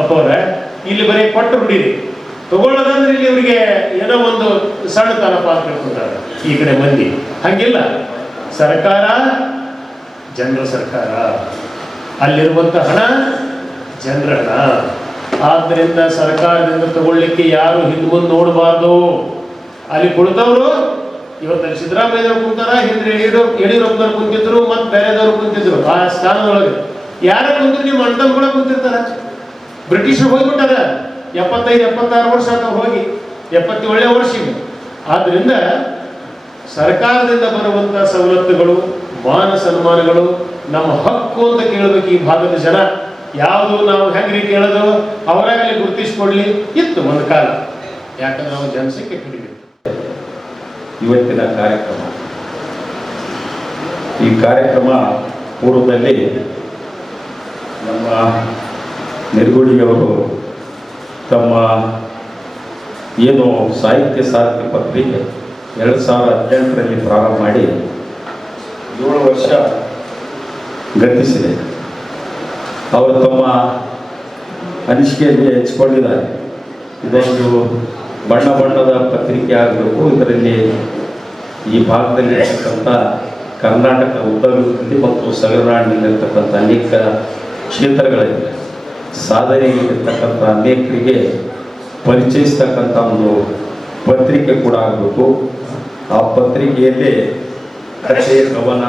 ಅಪ್ಪವ್ರ ಇಲ್ಲಿ ಬರೀ ಕೊಟ್ಟು ಬಿಡಿರಿ, ತಗೊಳ್ಳೋದಂದ್ರೆ ಇಲ್ಲಿ ಇವರಿಗೆ ಏನೋ ಒಂದು ಸಣ್ಣತನಪ ಅಂತ ತಿಳ್ಕೊಂತಾರೆ ಈ ಕಡೆ ಮಂದಿ. ಹಂಗಿಲ್ಲ, ಸರ್ಕಾರ ಜನರ ಸರ್ಕಾರ, ಅಲ್ಲಿರುವಂಥ ಹಣ ಜನರ ಹಣ. ಆದ್ದರಿಂದ ಸರ್ಕಾರದಿಂದ ತಗೊಳ್ಳಿಕ್ಕೆ ಯಾರು ಹಿಂದೆ ಮುಂದೆ ನೋಡಬಾರ್ದು. ಅಲ್ಲಿ ಕುಳಿತವರು ಇವತ್ತಲ್ಲಿ ಸಿದ್ದರಾಮಯ್ಯದವ್ರು ಕುಂತಾರ, ಹಿಂದೆ ಯಡಿಯೂರಪ್ಪನವ್ರು ಕುಂತಿದ್ರು, ಮತ್ತು ಬೇರೆದವ್ರು ಕುಂತಿದ್ರು ಆ ಸ್ಥಾನದೊಳಗೆ. ಯಾರು ಕುಂತಿದ್ರು ನಿಮ್ಮ ಅಣ್ಣ ಕೂಡ ಕುಂತಿರ್ತಾರ. ಬ್ರಿಟಿಷರು ಹೋಗ್ಬಿಟ್ಟಾರ, 75-76 ವರ್ಷ ಆತ ಹೋಗಿ, 70 ಒಳ್ಳೆ ವರ್ಷಿಗೆ. ಆದ್ರಿಂದ ಸರ್ಕಾರದಿಂದ ಬರುವಂತ ಸವಲತ್ತುಗಳು, ಮಾನ ಸನ್ಮಾನಗಳು ನಮ್ಮ ಹಕ್ಕು ಅಂತ ಕೇಳಬೇಕು ಈ ಭಾಗದ ಜನ. ಯಾವುದು ನಾವು ಹೆಂಗ್ರಿ ಕೇಳೋದು, ಅವರಾಗಲೇ ಗುರುತಿಸ್ಕೊಡ್ಲಿ ಇತ್ತು ಒಂದು ಕಾಲ. ಯಾಕಂದ್ರೆ ನಾವು ಜನಸಂಖ್ಯೆ ಕಡಿಮೆ. ಇವತ್ತಿನ ಕಾರ್ಯಕ್ರಮ, ಈ ಕಾರ್ಯಕ್ರಮ ಪೂರ್ವದಲ್ಲಿ ನಮ್ಮ ನಿರ್ಗುಡಿಯವರು ತಮ್ಮ ಏನು ಸಾಹಿತ್ಯ ಸಾರಥಿ ಪತ್ರಿಕೆ 2018ರಲ್ಲಿ ಪ್ರಾರಂಭ ಮಾಡಿ 7 ವರ್ಷ ಗತಿಸಿದೆ. ಅವರು ತಮ್ಮ ಅನಿಸಿಕೆಯಲ್ಲಿ ಹೆಚ್ಚಿಕೊಂಡಿದ್ದಾರೆ. ಇದೊಂದು ಬಣ್ಣ ಬಣ್ಣದ ಪತ್ರಿಕೆ ಆಗಬೇಕು, ಇದರಲ್ಲಿ ಈ ಭಾಗದಲ್ಲಿ ಇರ್ತಕ್ಕಂಥ ಕರ್ನಾಟಕ ಉದ್ದಗಲದಲ್ಲಿ ಮತ್ತು ಸಗರನಾಡಿನಲ್ಲಿರ್ತಕ್ಕಂಥ ಅನೇಕ ಕ್ಷೇತ್ರಗಳಲ್ಲಿ ಸಾಧನೆಗಿರ್ತಕ್ಕಂಥ ಅನೇಕರಿಗೆ ಪರಿಚಯಿಸ್ತಕ್ಕಂಥ ಒಂದು ಪತ್ರಿಕೆ ಕೂಡ ಆಗಬೇಕು. ಆ ಪತ್ರಿಕೆಯಲ್ಲಿ ಕಥೆ, ಕವನ,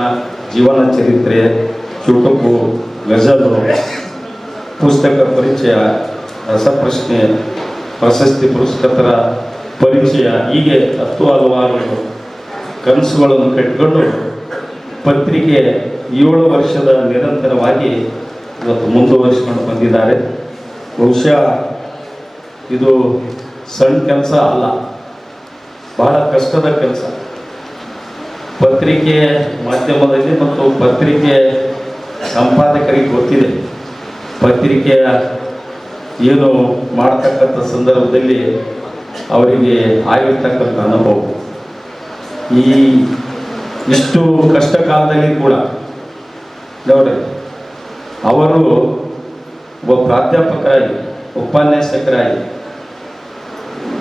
ಜೀವನ ಚರಿತ್ರೆ, ಚುಟುಕು, ಗಜಲು, ಪುಸ್ತಕ ಪರಿಚಯ, ರಸಪ್ರಶ್ನೆ, ಪ್ರಶಸ್ತಿ ಪುರಸ್ಕೃತರ ಪರಿಚಯ, ಹೀಗೆ 10 ಹಲವಾರು ಕನಸುಗಳನ್ನು ಕಟ್ಟಿಕೊಂಡು ಪತ್ರಿಕೆ 7 ವರ್ಷದ ನಿರಂತರವಾಗಿ ಇವತ್ತು ಮುಂದುವರಿಸಿಕೊಂಡು ಬಂದಿದ್ದಾರೆ. ಬಹುಶಃ ಇದು ಸಣ್ಣ ಕೆಲಸ ಅಲ್ಲ, ಬಹಳ ಕಷ್ಟದ ಕೆಲಸ. ಪತ್ರಿಕೆ ಮಾಧ್ಯಮದಲ್ಲಿ ಮತ್ತು ಪತ್ರಿಕೆ ಸಂಪಾದಕರಿಗೆ ಗೊತ್ತಿದೆ, ಪತ್ರಿಕೆಯ ಏನು ಮಾಡ್ತಕ್ಕಂಥ ಸಂದರ್ಭದಲ್ಲಿ ಅವರಿಗೆ ಆಗಿರ್ತಕ್ಕಂಥ ಅನುಭವ. ಇಷ್ಟು ಕಷ್ಟ ಕಾಲದಲ್ಲಿ ಕೂಡ ನೋಡ್ರಿ, ಅವರು ಒಬ್ಬ ಪ್ರಾಧ್ಯಾಪಕರಾಗಿ, ಉಪನ್ಯಾಸಕರಾಗಿ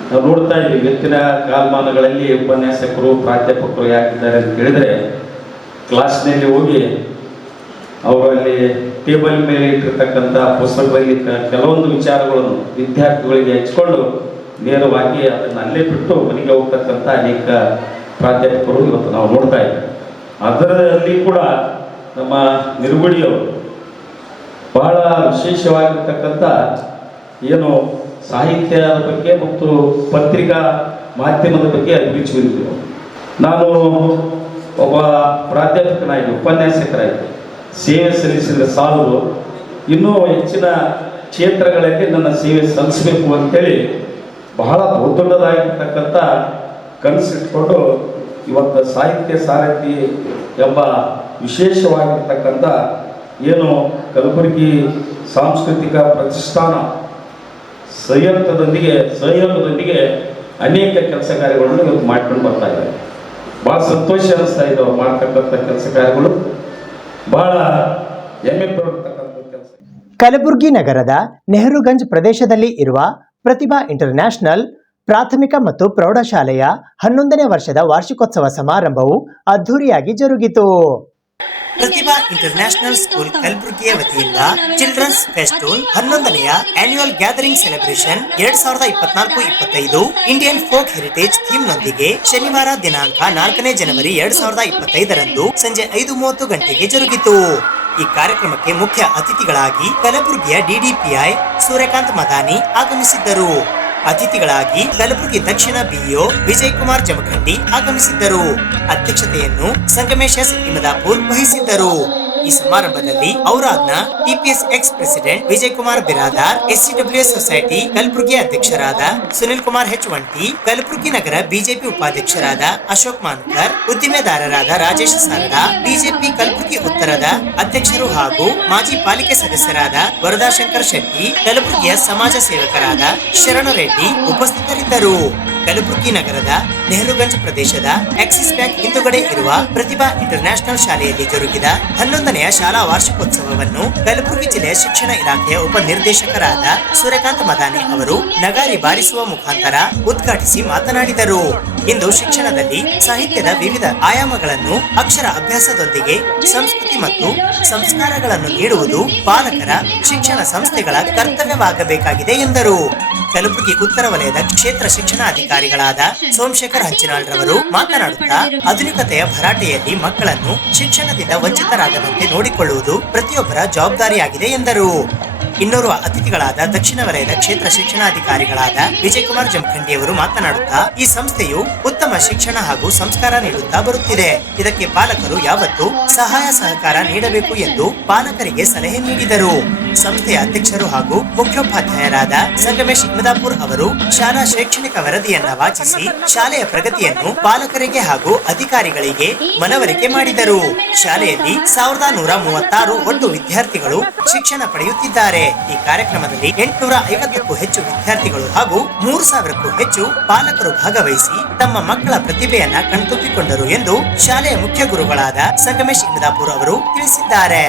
ನಾವು ನೋಡ್ತಾ ಇದ್ದೀವಿ. ಇವತ್ತಿನ ಕಾಲಮಾನಗಳಲ್ಲಿ ಉಪನ್ಯಾಸಕರು, ಪ್ರಾಧ್ಯಾಪಕರು ಯಾಕಿದ್ದಾರೆ ಅಂತ ಕೇಳಿದರೆ, ಕ್ಲಾಸ್ನಲ್ಲಿ ಹೋಗಿ ಅವರಲ್ಲಿ ಟೇಬಲ್ ಮೇಲೆ ಇಟ್ಟಿರ್ತಕ್ಕಂಥ ಪುಸ್ತಕದಲ್ಲಿ ಕೆಲವೊಂದು ವಿಚಾರಗಳನ್ನು ವಿದ್ಯಾರ್ಥಿಗಳಿಗೆ ಹಂಚಿಕೊಂಡು ನೇರವಾಗಿ ಅದನ್ನು ಅಲ್ಲೇ ಬಿಟ್ಟು ಮನೆಗೆ ಹೋಗ್ತಕ್ಕಂಥ ಅನೇಕ ಪ್ರಾಧ್ಯಾಪಕರು ಇವತ್ತು ನಾವು ನೋಡ್ತಾ ಇದ್ದೀವಿ. ಅದರಲ್ಲಿ ಕೂಡ ನಮ್ಮ ನಿರ್ಗುಡಿಯವರು ಬಹಳ ವಿಶೇಷವಾಗಿರ್ತಕ್ಕಂಥ ಏನು ಸಾಹಿತ್ಯದ ಬಗ್ಗೆ ಮತ್ತು ಪತ್ರಿಕಾ ಮಾಧ್ಯಮದ ಬಗ್ಗೆ ಅಭಿರುಚಿ ಹೊಂದಿದ್ರು. ನಾನು ಒಬ್ಬ ಪ್ರಾಧ್ಯಾಪಕನಾಗಿ, ಉಪನ್ಯಾಸಕರಾಗಿ ಸೇವೆ ಸಲ್ಲಿಸಿದ ಸಾಲದು, ಇನ್ನೂ ಹೆಚ್ಚಿನ ಕ್ಷೇತ್ರಗಳಲ್ಲಿ ನನ್ನ ಸೇವೆ ಸಲ್ಲಿಸಬೇಕು ಅಂತೇಳಿ ಬಹಳ ಬಹುದೊಡ್ಡದಾಗಿರ್ತಕ್ಕಂಥ ಕನಸಿಟ್ಕೊಂಡು ಇವತ್ತು ಸಾಹಿತ್ಯ ಸಾರಥಿ ಎಂಬ ವಿಶೇಷವಾಗಿರ್ತಕ್ಕಂಥ ಏನು ಕಲಬುರಗಿ ಸಾಂಸ್ಕೃತಿಕ ಪ್ರತಿಷ್ಠಾನ ಸಹಯೋಗದೊಂದಿಗೆ ಅನೇಕ ಕೆಲಸ ಕಾರ್ಯಗಳನ್ನು ಇವತ್ತು ಮಾಡ್ಕೊಂಡು ಬರ್ತಾ ಇದ್ದಾರೆ. ಭಾಳ ಸಂತೋಷ ಅನ್ನಿಸ್ತಾ ಇದ್ದಾವೆ ಮಾಡ್ತಕ್ಕಂಥ ಕೆಲಸ ಕಾರ್ಯಗಳು, ಬಹಳ ಹೆಮ್ಮೆ ಪಡತಕ್ಕಂಥ ಕೆಲಸ. ಕಲಬುರಗಿ ನಗರದ ನೆಹರುಗಂಜ್ ಪ್ರದೇಶದಲ್ಲಿ ಇರುವ ಪ್ರತಿಭಾ ಇಂಟರ್ನ್ಯಾಷನಲ್ ಪ್ರಾಥಮಿಕ ಮತ್ತು ಪ್ರೌಢಶಾಲೆಯ 11ನೇ ವರ್ಷದ ವಾರ್ಷಿಕೋತ್ಸವ ಸಮಾರಂಭವು ಅದ್ಧೂರಿಯಾಗಿ ಜರುಗಿತು. ಪ್ರತಿಭಾ ಇಂಟರ್ನ್ಯಾಷನಲ್ ಸ್ಕೂಲ್ ಕಲಬುರಗಿಯ ವತಿಯಿಂದ ಚಿಲ್ಡ್ರನ್ಸ್ ಫೆಸ್ಟೂನ್ 11ನೆಯ annual gathering celebration 2024-25 Indian folk heritage ಥೀಮ್ನೊಂದಿಗೆ ಶನಿವಾರ ದಿನಾಂಕ 4ನೇ ಜನವರಿ 2025ರಂದು ಸಂಜೆ 5:30 ಗಂಟೆಗೆ ಜರುಗಿತು. ಈ ಕಾರ್ಯಕ್ರಮಕ್ಕೆ ಮುಖ್ಯ ಅತಿಥಿಗಳಾಗಿ ಕಲಬುರಗಿಯ ಡಿಡಿಪಿಐ ಸೂರ್ಯಕಾಂತ್ ಮದಾನಿ ಆಗಮಿಸಿದ್ದರು. ಅತಿಥಿಗಳಾಗಿ ಕಲಬುರಗಿ ದಕ್ಷಿಣ ಬಿಇಒ ವಿಜಯ್ ಕುಮಾರ್ ಜಮಖಂಡಿ ಆಗಮಿಸಿದ್ದರು. ಅಧ್ಯಕ್ಷತೆಯನ್ನು ಸಂಗಮೇಶ್ ಎಸ್ ಇಮದಾಪುರ್ ವಹಿಸಿದ್ದರು. ಈ ಸಮಾರಂಭದಲ್ಲಿ ಔರಾದ್ನ TPS ex president Vijay Kumar Biradar, SCWS society Kalaburagi ಅಧ್ಯಕ್ಷರಾದ ಸುನಿಲ್ ಕುಮಾರ್ ಹೆಚ್ ವಂಟಿ, ಕಲಬುರಗಿ ನಗರ ಬಿಜೆಪಿ ಉಪಾಧ್ಯಕ್ಷರಾದ ಅಶೋಕ್ ಮಾನ್ಕರ್, ಉದ್ದಿಮೆದಾರರಾದ ರಾಜೇಶ್ ಸಾರದಾ, ಬಿಜೆಪಿ ಕಲಬುರಗಿ ಉತ್ತರದ ಅಧ್ಯಕ್ಷರು ಹಾಗೂ ಮಾಜಿ ಪಾಲಿಕೆ ಸದಸ್ಯರಾದ ವರದಾಶಂಕರ್ ಶೆಟ್ಟಿ, ಕಲಬುರಗಿಯ ಸಮಾಜ ಸೇವಕರಾದ ಶರಣ ರೆಡ್ಡಿ ಉಪಸ್ಥಿತರಿದ್ದರು. ಕಲಬುರಗಿ ನಗರದ ನೆಹರುಗಂಜ್ ಪ್ರದೇಶದ ಆಕ್ಸಿಸ್ ಬ್ಯಾಂಕ್ ಹಿಂದುಗಡೆ ಇರುವ ಪ್ರತಿಭಾ ಇಂಟರ್ನ್ಯಾಷನಲ್ ಶಾಲೆಯಲ್ಲಿ ಜರುಗಿದ 11ನೆಯ ಶಾಲಾ ವಾರ್ಷಿಕೋತ್ಸವವನ್ನು ಕಲಬುರಗಿ ಜಿಲ್ಲೆಯ ಶಿಕ್ಷಣ ಇಲಾಖೆಯ ಉಪನಿರ್ದೇಶಕರಾದ ಸೂರ್ಯಕಾಂತ್ ಮದಾನಿ ಅವರು ನಗಾರಿ ಬಾರಿಸುವ ಮುಖಾಂತರ ಉದ್ಘಾಟಿಸಿ ಮಾತನಾಡಿದರು. ಇಂದು ಶಿಕ್ಷಣದಲ್ಲಿ ಸಾಹಿತ್ಯದ ವಿವಿಧ ಆಯಾಮಗಳನ್ನು ಅಕ್ಷರ ಅಭ್ಯಾಸದೊಂದಿಗೆ ಸಂಸ್ಕೃತಿ ಮತ್ತು ಸಂಸ್ಕಾರಗಳನ್ನು ನೀಡುವುದು ಪಾಲಕರ ಶಿಕ್ಷಣ ಸಂಸ್ಥೆಗಳ ಕರ್ತವ್ಯವಾಗಬೇಕಾಗಿದೆ ಎಂದರು. ಕಲಬುರಗಿ ಉತ್ತರ ವಲಯದ ಕ್ಷೇತ್ರ ಶಿಕ್ಷಣಾಧಿಕಾರಿಗಳಾದ ಸೋಮಶೇಖರ್ ಹಂಚಿನಾಳ್ ರವರು ಮಾತನಾಡುತ್ತಾ, ಆಧುನಿಕತೆಯ ಭರಾಟೆಯಲ್ಲಿ ಮಕ್ಕಳನ್ನು ಶಿಕ್ಷಣದಿಂದ ವಂಚಿತರಾಗದಂತೆ ನೋಡಿಕೊಳ್ಳುವುದು ಪ್ರತಿಯೊಬ್ಬರ ಜವಾಬ್ದಾರಿಯಾಗಿದೆ ಎಂದರು. ಇನ್ನೋರ್ವ ಅತಿಥಿಗಳಾದ ದಕ್ಷಿಣ ವಲಯದ ಕ್ಷೇತ್ರ ಶಿಕ್ಷಣಾಧಿಕಾರಿಗಳಾದ ವಿಜಯಕುಮಾರ್ ಜಮಖಂಡಿಯವರು ಮಾತನಾಡುತ್ತಾ, ಈ ಸಂಸ್ಥೆಯು ಉತ್ತಮ ಶಿಕ್ಷಣ ಹಾಗೂ ಸಂಸ್ಕಾರ ನೀಡುತ್ತಾ ಬರುತ್ತಿದೆ. ಇದಕ್ಕೆ ಪಾಲಕರು ಯಾವತ್ತೂ ಸಹಾಯ ಸಹಕಾರ ನೀಡಬೇಕು ಎಂದು ಪಾಲಕರಿಗೆ ಸಲಹೆ ನೀಡಿದರು. ಸಂಸ್ಥೆಯ ಅಧ್ಯಕ್ಷರು ಹಾಗೂ ಮುಖ್ಯೋಪಾಧ್ಯಾಯರಾದ ಸಂಗಮೇಶ್ ಇಮದಾಪುರ್ ಅವರು ಶಾಲಾ ಶೈಕ್ಷಣಿಕ ವರದಿಯನ್ನ ವಾಚಿಸಿ ಶಾಲೆಯ ಪ್ರಗತಿಯನ್ನು ಪಾಲಕರಿಗೆ ಹಾಗೂ ಅಧಿಕಾರಿಗಳಿಗೆ ಮನವರಿಕೆ ಮಾಡಿದರು. ಶಾಲೆಯಲ್ಲಿ 1136 ಒಟ್ಟು ವಿದ್ಯಾರ್ಥಿಗಳು ಶಿಕ್ಷಣ ಪಡೆಯುತ್ತಿದ್ದಾರೆ. ಈ ಕಾರ್ಯಕ್ರಮದಲ್ಲಿ 850ಕ್ಕೂ ಹೆಚ್ಚು ವಿದ್ಯಾರ್ಥಿಗಳು ಹಾಗೂ 3000ಕ್ಕೂ ಹೆಚ್ಚು ಪಾಲಕರು ಭಾಗವಹಿಸಿ ತಮ್ಮ ಮಕ್ಕಳ ಪ್ರತಿಭೆಯನ್ನ ಕಣ್ತುಂಬಿಕೊಂಡರು ಎಂದು ಶಾಲೆಯ ಮುಖ್ಯ ಗುರುಗಳಾದ ಸಂಗಮೇಶ್ ಇಮದಾಪುರ್ ಅವರು ತಿಳಿಸಿದ್ದಾರೆ.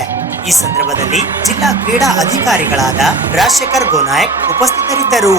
ಈ ಸಂದರ್ಭದಲ್ಲಿ ಜಿಲ್ಲಾ ಕ್ರೀಡಾ ಅಧಿಕಾರಿಗಳಾದ ರಾಜಶೇಖರ್ ಗೋನಾಯಕ್ ಉಪಸ್ಥಿತರಿದ್ದರು.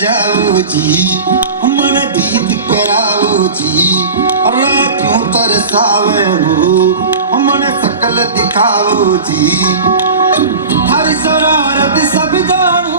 जाओ जी मन दीद कराओ जी अरे क्यों तरसावे हो मन सकल दिखाओ जी हर शरारत सब जानू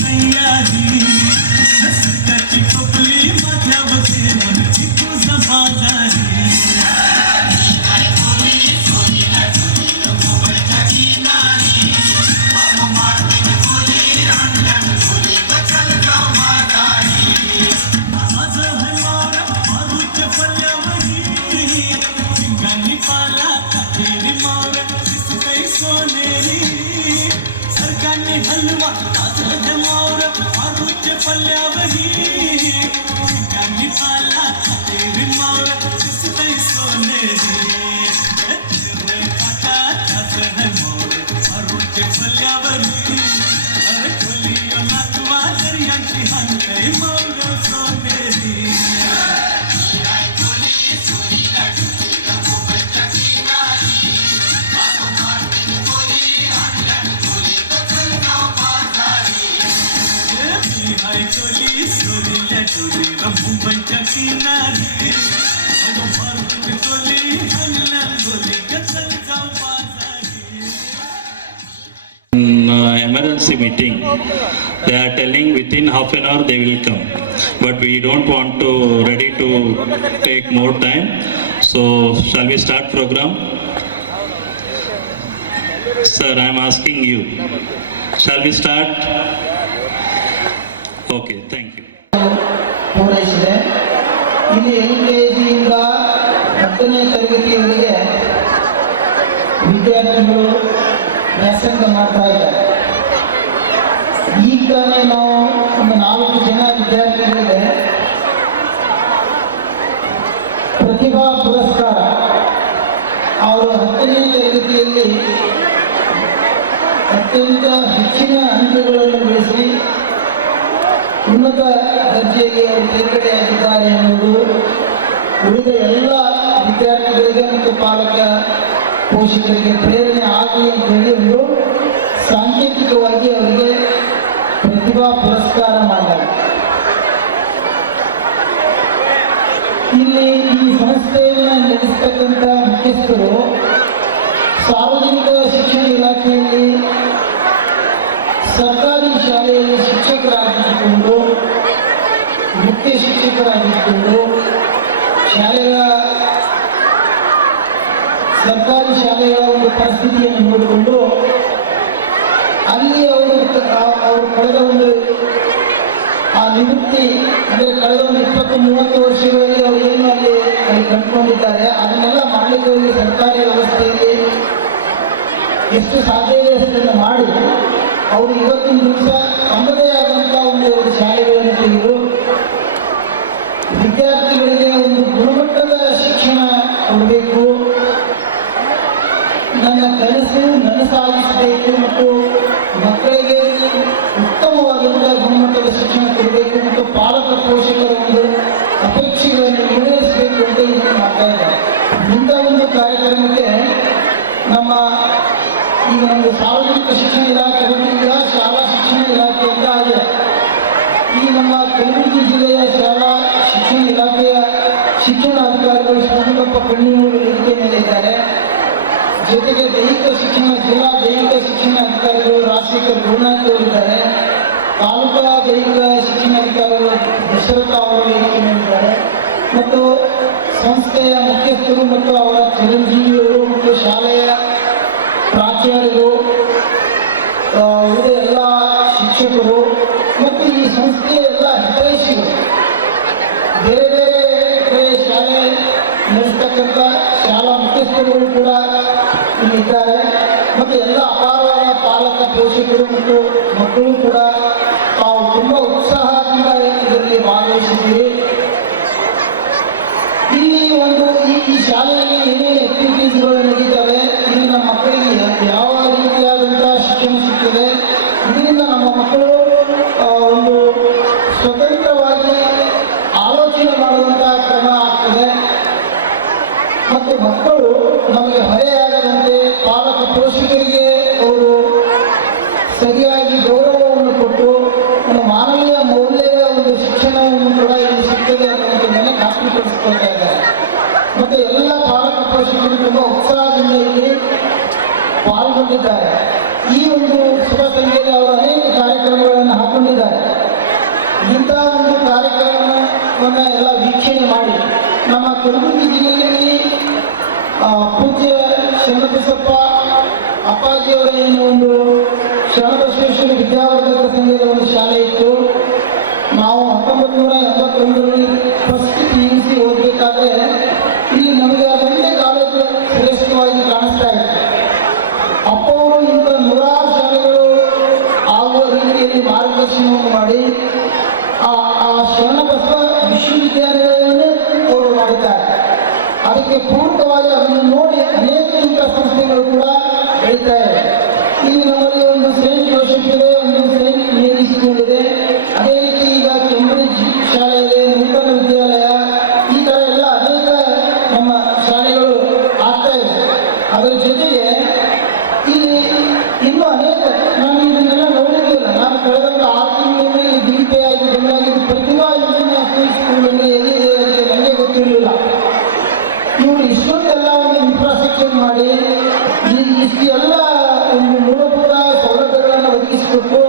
तैयारी हलवा ताजं मोर आलूचे पल्ल्यावरी कांदी पाला तेरी मोर दिसतंय सोनेरी काटा ताजं मोर आलूचे पल्ल्यावरी अरे खोली नातवा दर्यांची हंतय मोर सोनेरी चोली सोरील्या चोरीला मुंबईच्या किनारी भारत चोली हल्ल्या गोली गचल जाऊ बाजारी. Emergency meeting, they are telling within half an hour they will come, but we don't want to ready to take more time, so shall we start program? Sir, I am asking you, shall we start? Okay, thank you. ಪೂರೈಸಿದೆ. ಇಲ್ಲಿ LKGಯಿಂದ 10ನೇ ತರಗತಿಯವರೆಗೆ ವಿದ್ಯಾರ್ಥಿಗಳು ವ್ಯಾಸಂಗ ಮಾಡ್ತಾ ಇದ್ದಾರೆ. ಈಗ ನಾವು ಒಂದು 4 ಜನ ವಿದ್ಯಾರ್ಥಿಗಳಿಗೆ ಪ್ರತಿಭಾ ಪುರಸ್ಕಾರ ಅವರು 10ನೇ ತರಗತಿಯಲ್ಲಿ ಅತ್ಯಂತ ಹೆಚ್ಚಿನ ಅಂಕಗಳನ್ನು ಗಳಿಸಿ ಉನ್ನತ ದರ್ಜೆಗೆ ಅವರು ತೇರ್ಗಡೆಯಾಗಿದ್ದಾರೆ ಎನ್ನುವುದು ಉಳಿದ ಎಲ್ಲ ವಿದ್ಯಾರ್ಥಿಗಳಿಗೆ ಮತ್ತು ಪಾಲಕ ಪೋಷಕರಿಗೆ ಪ್ರೇರಣೆ ಆಗಲಿ ಅಂತ ಹೇಳಿ ಒಂದು ಸಾಂಕೇತಿಕವಾಗಿ ಅವರಿಗೆ ಪ್ರತಿಭಾ ಪುರಸ್ಕಾರ ಮಾಡಿದ್ದಾರೆ. ಇಲ್ಲಿ ಈ ಸಂಸ್ಥೆಯನ್ನು ನಡೆಸ್ತಕ್ಕಂಥ ಮುಖ್ಯಸ್ಥರು ಸಾರ್ವಜನಿಕ ಶಿಕ್ಷಣ ಇಲಾಖೆಯಲ್ಲಿ ಸರ್ಕಾರಿ ಶಾಲೆಯಲ್ಲಿ ಶಿಕ್ಷಕರಾಗಿದ್ದುಕೊಂಡು ಮುಖ್ಯ ಶಿಕ್ಷಕರಾಗಿದ್ದುಕೊಂಡು ಸರ್ಕಾರಿ ಶಾಲೆಗಳ ಒಂದು ಪರಿಸ್ಥಿತಿಯನ್ನು ನೋಡಿಕೊಂಡು ಅಲ್ಲಿ ಅವರು ಕಳೆದ ಒಂದು ಆ ನಿವೃತ್ತಿ ಅಂದರೆ ಕಳೆದ ಒಂದು 20-30 ವರ್ಷಗಳಲ್ಲಿ ಅವರು ಏನು ಅಲ್ಲಿ ಕಂಡುಕೊಂಡಿದ್ದಾರೆ ಅದನ್ನೆಲ್ಲ ಮಾಡಲಿಕ್ಕೆ ಹೋಗಿ ಸರ್ಕಾರಿ ವ್ಯವಸ್ಥೆಯಲ್ಲಿ ಎಷ್ಟು ಸಾಧ್ಯ ಇದೆ ಅಷ್ಟನ್ನು ಮಾಡಿ ಅವರು ಇವತ್ತಿನ ದಿವಸ ತಮ್ಮದೇ ಆದಂಥ ಒಂದು ಶಾಲೆಗಳನ್ನು ತೆಗೆದು ವಿದ್ಯಾರ್ಥಿಗಳಿಗೆ ಒಂದು ಗುಣಮಟ್ಟದ ಶಿಕ್ಷಣ ಕೊಡಬೇಕು, ನನ್ನ ಕನಸು ನನಸಾಗಿಸಬೇಕು ಮತ್ತು ಮಕ್ಕಳಿಗೆ ಉತ್ತಮವಾದಂಥ ಗುಣಮಟ್ಟದ ಶಿಕ್ಷಣ ಕೊಡಬೇಕು ಮತ್ತು ಪಾಲಕ ಪೋಷಕರ ಒಂದು ಅಪೇಕ್ಷೆಗಳನ್ನು ಈಡೇರಿಸಬೇಕು ಅಂತ ಇದನ್ನು ಮಾಡ್ತಾ ಇದ್ದಾರೆ. ಇಂಥ ಒಂದು ಕಾರ್ಯಕ್ರಮಕ್ಕೆ ನಮ್ಮ ಈಗ ಒಂದು ಸಾರ್ವಜನಿಕ ಶಿಕ್ಷಣ ಇಲಾಖೆ ಈಗ ಶಾಲಾ ಶಿಕ್ಷಣ ಇಲಾಖೆ ಅಂತ ಆಗಿದೆ. ಈ ನಮ್ಮ ಕಲಬುರಗಿ ಜಿಲ್ಲೆಯ ಶಾಲಾ ಶಿಕ್ಷಣ ಇಲಾಖೆಯ ಶಿಕ್ಷಣ ಅಧಿಕಾರಿಗಳು ಶ್ರೀನಿವಾಸ ಕಣ್ಣಿಯವರು ವೇದಿಕೆ ಮೇಲೆ ಇದ್ದಾರೆ. ಜೊತೆಗೆ ಜಿಲ್ಲಾ ದೈಹಿಕ ಶಿಕ್ಷಣ ಅಧಿಕಾರಿಗಳು ರಾಜಶೇಖರ್ ಗುರುನಾಥ್ ಅವರಿದ್ದಾರೆ. ತಾಲೂಕಾ ದೈಹಿಕ ಶಿಕ್ಷಣಾಧಿಕಾರಿಗಳು ದಶರಥ ಅವರು ವೇದಿಕೆ ಮೇಲಿದ್ದಾರೆ ಮತ್ತು ಸಂಸ್ಥೆಯ ಮುಖ್ಯಸ್ಥರು ಮತ್ತು ಅವರ ಚಿರಂಜೀವಿಯವರು ಮತ್ತು ಶಾಲೆಯ ಪ್ರಾಚಾರ್ಯರು ಉಳಿದ ಎಲ್ಲ ಶಿಕ್ಷಕರು ಮತ್ತು ಈ ಸಂಸ್ಥೆಯ ಎಲ್ಲ ಹಿತೈಷಿಗಳು ಬೇರೆ ಬೇರೆ ಶಾಲೆ ನಡೆಸ್ತಕ್ಕಂಥ ಶಾಲಾ ಮುಖ್ಯಸ್ಥರುಗಳು ಕೂಡ ಇಲ್ಲಿದ್ದಾರೆ ಮತ್ತು ಎಲ್ಲ ಅಪಾರವಾದ ಪಾಲಕ ಪೋಷಕರು ಮತ್ತು ಮಕ್ಕಳು ಕೂಡ ತಾವು ತುಂಬ ಉತ್ಸಾಹದಿಂದ ಇದರಲ್ಲಿ ಭಾಗವಹಿಸಿದ್ದೀರಿ. ಇಲ್ಲಿ ಒಂದು ಈ ಶಾಲೆಯಲ್ಲಿ ಏನೇನು ಆಕ್ಟಿವಿಟೀಸ್ಗಳು ನಡೀತವೆ, ಇಲ್ಲಿ ನಮ್ಮ ಮಕ್ಕಳಿಗೆ ಯಾವ ರೀತಿಯಾದಂಥ ಶಿಕ್ಷಣ ಸಿಗ್ತದೆ, ಇದರಿಂದ ನಮ್ಮ ಮಕ್ಕಳು ಒಂದು ಸ್ವತಂತ್ರವಾಗಿ ಆಲೋಚನೆ ಮಾಡುವಂಥ ಕ್ರಮ ಆಗ್ತದೆ ಮತ್ತು ಮಕ್ಕಳು ನಮಗೆ ಹೊರೆಯಾಗದಂತೆ ಪಾಲಕ ಪೋಷಕರಿಗೆ ಅವರು ಸರಿಯಾಗಿ ಗೌರವವನ್ನು ಕೊಟ್ಟು ಒಂದು ಮಾನವೀಯ ಮೌಲ್ಯದ ಒಂದು ಶಿಕ್ಷಣವನ್ನು ಕೂಡ ಇಲ್ಲಿ ಸಿಗ್ತದೆ ಅನ್ನೋದನ್ನೇ ಖಾತ್ರಿಪಡಿಸ್ಕೊಳ್ತಾ ಇದ್ದಾರೆ. ಮತ್ತು ಎಲ್ಲ ಪಾಲಕ ಪೋಷಕರು ತುಂಬ ಉತ್ಸಾಹದಿಂದ ಇಲ್ಲಿ ಪಾಲ್ಗೊಂಡಿದ್ದಾರೆ. ಈ ಒಂದು ಶುಭ ಸಂಖ್ಯೆಯಲ್ಲಿ ಅವರು ಅನೇಕ ಕಾರ್ಯಕ್ರಮಗಳನ್ನು ಹಾಕೊಂಡಿದ್ದಾರೆ. ಇಂಥ ಒಂದು ಕಾರ್ಯಕ್ರಮವನ್ನು ಎಲ್ಲ ವೀಕ್ಷಣೆ ಮಾಡಿ ನಮ್ಮ ಕಲಬುರಗಿ ಜಿಲ್ಲೆಯಲ್ಲಿ ಪೂಜ್ಯ ಶರಣಬಸಪ್ಪ ಅಪ್ಪಾಜಿಯವರ ಏನು ಒಂದು ಶರಣಬಸವೇಶ್ವರ ವಿದ್ಯಾವರ್ಧಕ ಸಂಘದ ಒಂದು ಶಾಲೆ ಇತ್ತು. ನಾವು 1981ರಲ್ಲಿ ಫಸ್ಟ್ PUC ಓದಬೇಕಾದ್ರೆ ಇಲ್ಲಿ ನಮಗೆ ಅದೊಂದೇ ಕಾಲೇಜು ಶ್ರೇಷ್ಠವಾಗಿ ಕಾಣಿಸ್ತಾ ಇತ್ತು. ಅಪ್ಪ ಅವರು ಇಂಥ 100 ಶಾಲೆಗಳು ಪೂರಕವಾಗಿ ಅದನ್ನು ನೋಡಿ ಅನೇಕ ಇಂಥ ಸಂಸ್ಥೆಗಳು ಕೂಡ ಬೆಳೀತಾ ಇದೆ. ಇಲ್ಲಿ ನಮ್ಮಲ್ಲಿ ಒಂದು ಸೇಂಟ್ ಜೋಸೆಫ್ ಇದೆ, ಒಂದು ಸೇಂಟ್ ಮೇರಿ ಸ್ಕೂಲ್ ಇದೆ, ಅದೇ ರೀತಿ ಈಗ ಕೇಂಬ್ರಿಡ್ಜ್ ಶಾಲೆ ಇದೆ, ನೂತನ ವಿದ್ಯಾಲಯ, ಈ ಥರ ಎಲ್ಲ ಅನೇಕ ನಮ್ಮ ಶಾಲೆಗಳು ಆಗ್ತಾ ಇದೆ. ಅದರ ಜೊತೆಗೆ ಇಲ್ಲಿ ಇನ್ನೂ ಅನೇಕ ನಾನು ಇದನ್ನೆಲ್ಲ ನೋಡಿರಲಿಲ್ಲ. ನಾನು ಕಳೆದ 6 ತಿಂಗಳಲ್ಲಿ BPA ಆಗಿ ಬಂದಾಗಿದ್ದು ಪ್ರತಿಭಾ ಇಂಟರ್ನ್ಯಾಷನಲ್ ಸ್ಕೂಲಲ್ಲಿ ಎಲ್ಲಿದೆ ಅಂತ ನನಗೆ ಗೊತ್ತಿರಲಿಲ್ಲ. ಇವರು ಇಷ್ಟೊಂದೆಲ್ಲ ಒಂದು ಇನ್ಫ್ರಾಸ್ಟ್ರಕ್ಚರ್ ಮಾಡಿ ಇಷ್ಟೆಲ್ಲ ಒಂದು ಮೂಲಭೂತ ಸೌಲಭ್ಯಗಳನ್ನು ಒದಗಿಸಿಕೊಟ್ಟು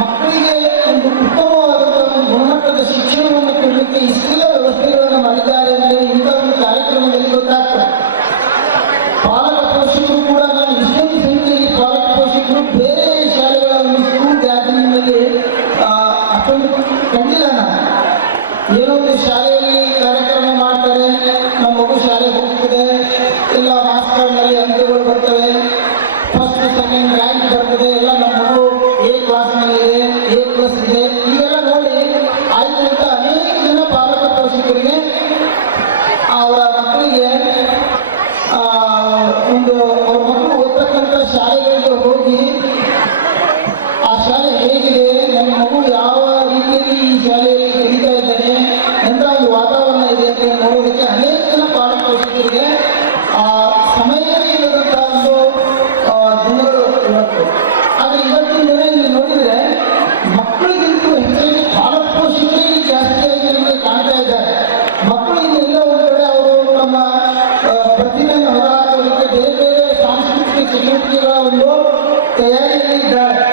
ಮಕ್ಕಳಿಗೆ ಒಂದು ಉತ್ತಮವಾದಂಥ ಒಂದು ಗುಣಮಟ್ಟದ ಶಿಕ್ಷಣವನ್ನು ಕೊಡಲಿಕ್ಕೆ ಇಷ್ಟೆಲ್ಲ ವ್ಯವಸ್ಥೆಗಳನ್ನು ಮಾಡಿದ್ದಾರೆ ಅಂದರೆ ಇಂಥ ಒಂದು ಕಾರ್ಯಕ್ರಮದಲ್ಲಿ ಗೊತ್ತಾಗ್ತದೆ. ಪಾಲಕ ಪೋಷಕರು ಕೂಡ ನಾನು ಇಷ್ಟೊಂದು ಸಂಖ್ಯೆಯಲ್ಲಿ ಪಾಲಕ ಪೋಷಕರು ಬೇರೆ ಶಾಲೆಗಳ ಒಂದು ಸ್ಕೂಲ್ ಗ್ಯಾದರಿಂಗ್ನಲ್ಲಿ ಅಷ್ಟೊಂದು ಕಂಡಿಲ್ಲ. ನಾನು ಏನೋ ಒಂದು ಶಾಲೆಯಲ್ಲಿ ಕಾರ್ಯಕ್ರಮ ಮಾಡ್ತಾರೆ, ನಮ್ಮ ಮಗು ಶಾಲೆಗೆ ಹೋಗ್ತದೆ, ಎಲ್ಲ ಮಾರ್ಕ್ಸ್ ಕಾರ್ಡ್ನಲ್ಲಿ ಅಂಕಗಳು ಬರ್ತವೆ, ಫಸ್ಟ್ ಸೆಕೆಂಡ್ ರ್ಯಾಂಕ್ ಬರ್ತದೆ, ಎಲ್ಲ ನಮ್ಮ ಮಗು A ಕ್ಲಾಸ್ನಲ್ಲಿದೆ, A+ ಇದೆ, ಇದೆಲ್ಲ ನೋಡಿ ಆಯ್ತು ಅಂತ ಅನೇಕ ಜನ ಪಾಲಕ ಪೋಷಕರಿಗೆ ಅವರ ಮಕ್ಕಳಿಗೆ ಒಂದು ಅವ್ರ ಮಕ್ಕಳು ಓದ್ತಕ್ಕಂಥ ಶಾಲೆಗಳಿಗೆ ಹೋಗಿ ಆ ಶಾಲೆ ಹೇಗಿದೆ, ನನ್ನ ಮಗು ಯಾವ ರೀತಿಯಲ್ಲಿ ಈ ಶಾಲೆಯಲ್ಲಿ ಕಲಿತಾ ಇದ್ದಾನೆ, ಎಂಥ ಒಂದು ವಾತಾವರಣ ಇದೆ ಅಂತ ನೋಡೋದಕ್ಕೆ ಅನೇಕ ಜನ ಪಾಲಕ ಪೋಷಕರಿಗೆ ಸಮಯವೇ ಇಲ್ಲದಂಥ ಒಂದು ದಿನಗಳು ಇವತ್ತು. ಆದರೆ ಇವತ್ತಿನ ದಿನ ಇಲ್ಲಿ ನೋಡಿದರೆ ಮಕ್ಕಳಿಗಿಂತೂ ಹೆಚ್ಚಾಗಿ ಪಾಲಕ ಪೋಷಕರೇ ಜಾಸ್ತಿಯಾಗಿ ನಮಗೆ ಕಾಣ್ತಾ ಇದ್ದಾರೆ. ಮಕ್ಕಳು ಇನ್ನೆಲ್ಲ ಒಂದು ಕಡೆ ಅವರು ನಮ್ಮ ಪ್ರತಿಭೆಯನ್ನು ಹೊರಹಾಕಲಿಕ್ಕೆ ಬೇರೆ ಬೇರೆ ಸಾಂಸ್ಕೃತಿಕ ಚಟುವಟಿಕೆಗಳ ಒಂದು ತಯಾರಿಯಲ್ಲಿ ಇದ್ದಾರೆ.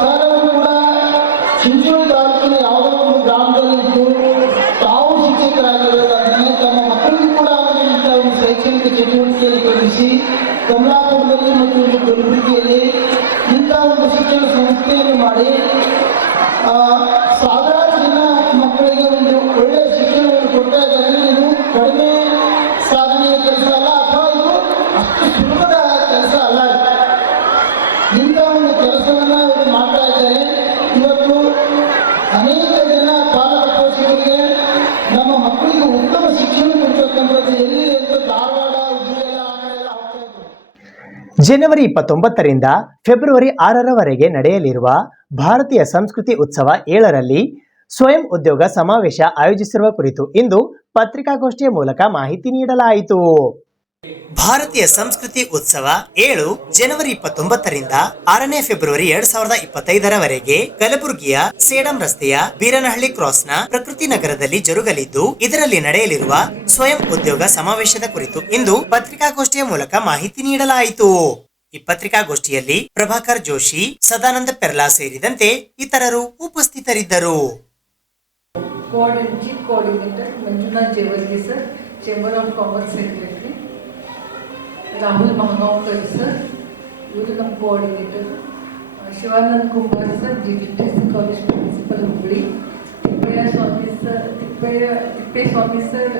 ಸರ್ ಅವರು ಕೂಡ ಚಿಂಚೋಳಿ ತಾಲೂಕಿನ ಯಾವುದೋ ಒಂದು ಗ್ರಾಮದಲ್ಲಿ ಇದ್ದು ತಾವು ಶಿಕ್ಷಕರಾಗಿರೋದಾದರೆ ತಮ್ಮ ಮಕ್ಕಳಿಗೂ ಕೂಡ ಅವರು ಇಂಥ ಒಂದು ಶೈಕ್ಷಣಿಕ ಚಟುವಟಿಕೆಯಲ್ಲಿ ತೊಡಗಿಸಿ ಕಮಲಾಪುರದಲ್ಲಿ ಮತ್ತು ಇಲ್ಲಿ ಕಲಬುರಗಿಯಲ್ಲಿ ಇಂಥ ಒಂದು ಶಿಕ್ಷಣ ಸಂಸ್ಥೆಯನ್ನು ಮಾಡಿ ಸಾವಿರಾರು ಜನ ಮಕ್ಕಳಿಗೆ ಒಂದು ಒಳ್ಳೆಯ ಶಿಕ್ಷಣವನ್ನು ಕೊಡ್ತಾ ಇದ್ದಾರೆ. ಇದು ಕಡಿಮೆ ಸಾಧನೆಯ ಕೆಲಸ ಅಲ್ಲ, ಅಥವಾ ಇದು ಅಷ್ಟು ಸುಲಭದ ಕೆಲಸ ಅಲ್ಲ. ಇಂಥ ಒಂದು ಕೆಲಸವನ್ನು ಅವರು ಮಾಡ್ತಾ ಇದ್ದಾರೆ. ಇವತ್ತು ಅನೇಕ ಜನ ಪಾಲಕ ಪೋಷಕರಿಗೆ ನಮ್ಮ ಮಕ್ಕಳಿಗೆ ಉತ್ತಮ ಶಿಕ್ಷಣ ಕೊಡ್ತಕ್ಕಂಥದ್ದು ಎಲ್ಲಿದೆ ಅಂತ ಧಾರವಾಡ, ಹುಬ್ಬಳ್ಳಿ ಎಲ್ಲ ಆ ಕಡೆ ಎಲ್ಲ ಹೋಗ್ತಾ ಇದ್ದಾರೆ. ಜನವರಿ 29ರಿಂದ ಫೆಬ್ರವರಿ 6ರವರೆಗೆ ನಡೆಯಲಿರುವ ಭಾರತೀಯ ಸಂಸ್ಕೃತಿ ಉತ್ಸವ 7ರಲ್ಲಿ ಸ್ವಯಂ ಉದ್ಯೋಗ ಸಮಾವೇಶ ಆಯೋಜಿಸಿರುವ ಕುರಿತು ಇಂದು ಪತ್ರಿಕಾಗೋಷ್ಠಿಯ ಮೂಲಕ ಮಾಹಿತಿ ನೀಡಲಾಯಿತು. ಭಾರತೀಯ ಸಂಸ್ಕೃತಿ ಉತ್ಸವ 7 ಜನವರಿ 29ರಿಂದ 6ನೇ ಫೆಬ್ರವರಿ 2025ರವರೆಗೆ ಕಲಬುರಗಿಯ ಸೇಡಂ ರಸ್ತೆಯ ಬೀರನಹಳ್ಳಿ ಕ್ರಾಸ್ನ ಪ್ರಕೃತಿ ನಗರದಲ್ಲಿ ಜರುಗಲಿದ್ದು, ಇದರಲ್ಲಿ ನಡೆಯಲಿರುವ ಸ್ವಯಂ ಉದ್ಯೋಗ ಸಮಾವೇಶದ ಕುರಿತು ಇಂದು ಪತ್ರಿಕಾಗೋಷ್ಠಿಯ ಮೂಲಕ ಮಾಹಿತಿ ನೀಡಲಾಯಿತು. ಈ ಪತ್ರಿಕಾಗೋಷ್ಠಿಯಲ್ಲಿ ಪ್ರಭಾಕರ್ ಜೋಶಿ, ಸದಾನಂದ ಪೆರ್ಲಾ ಸೇರಿದಂತೆ ಇತರರು ಉಪಸ್ಥಿತರಿದ್ದರು. Chief coordinator Manjunath Jevargi sir, chamber of commerce secretary Rahul Mahagaonkar sir, ಇವರು ನಮ್ಮ coordinator, Shivanand Kumbar sir, GTTC college principal Hubballi, Tippeswamy sir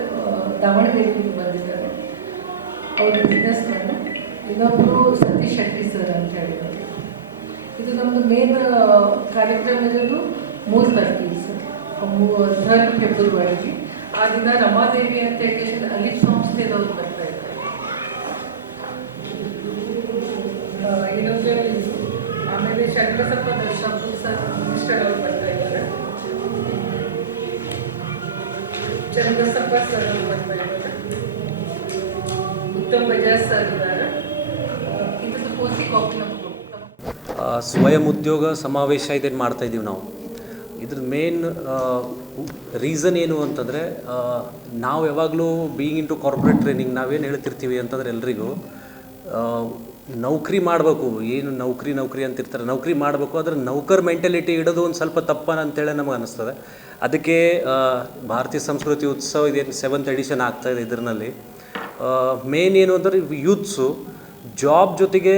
ದಾವಣಗೆರೆಗೆ ಬಂದಿದ್ದಾರೆ, ಅವರು ಬಿಸ್ನೆಸ್ ಮ್ಯಾನ್, ಇನ್ನೊಬ್ಬರು ಸತೀಶ್ ಶೆಟ್ಟಿ ಸರ್ ಅಂತ ಹೇಳಿದ್ದಾರೆ. ಇದು ನಮ್ಮದು ಮೇನ್ ಕಾರ್ಯಕ್ರಮ ಇರೋದು 3 ತಾರೀಕಿಗೆ ಸರ್, 3 ಫೆಬ್ರವರಿಗೆ. ಆ ದಿನ ರಮಾದೇವಿ ಅಂತ ಹೇಳಿ ಅಲಿಫ್ ಸಂಸ್ಥೆದವರು ಬರ್ತಾ ಇದ್ದಾರೆ. ಇನ್ನೊಂದು ಆಮೇಲೆ ಶಂಕರಸಪ್ಪ ದರ್ಶಾಪುರ್ ಸರ್ ಮಿನಿಸ್ಟರ್ ಅವರು ಬರ್ತಾ ಇದ್ದಾರೆ, ಚಂದ್ರಸಪ್ಪ ಸರ್ ಅವರು ಬರ್ತಾ ಇದ್ದಾರೆ, ಉತ್ತಮ್ ಬಜಾಜ್ ಸರ್ ಇದ್ದಾರೆ. ಇದನ್ನು ಪೂರ್ತಿ ಕಾಪಿ ನಮ್ಗೆ ಸ್ವಯಂ ಉದ್ಯೋಗ ಸಮಾವೇಶ ಇದನ್ನು ಮಾಡ್ತಾಯಿದ್ದೀವಿ ನಾವು. ಇದ್ರ ಮೇನ್ ರೀಸನ್ ಏನು ಅಂತಂದರೆ, ನಾವು ಯಾವಾಗಲೂ being into corporate training ನಾವೇನು ಹೇಳ್ತಿರ್ತೀವಿ ಅಂತಂದರೆ ಎಲ್ರಿಗೂ ನೌಕರಿ ಮಾಡಬೇಕು, ಏನು ನೌಕರಿ ಅಂತಿರ್ತಾರೆ, ನೌಕರಿ ಮಾಡಬೇಕು, ಆದರೆ ನೌಕರ್ ಮೆಂಟಾಲಿಟಿ ಇಡೋದು ಒಂದು ಸ್ವಲ್ಪ ತಪ್ಪನ ಅಂತೇಳಿ ನಮಗೆ ಅನ್ನಿಸ್ತದೆ. ಅದಕ್ಕೆ ಭಾರತೀಯ ಸಂಸ್ಕೃತಿ ಉತ್ಸವ ಇದೇನು 7th ಎಡಿಷನ್ ಆಗ್ತಾಯಿದೆ. ಇದರಲ್ಲಿ ಮೇನ್ ಏನು ಅಂದರೆ ಯೂತ್ಸು ಜಾಬ್ ಜೊತೆಗೆ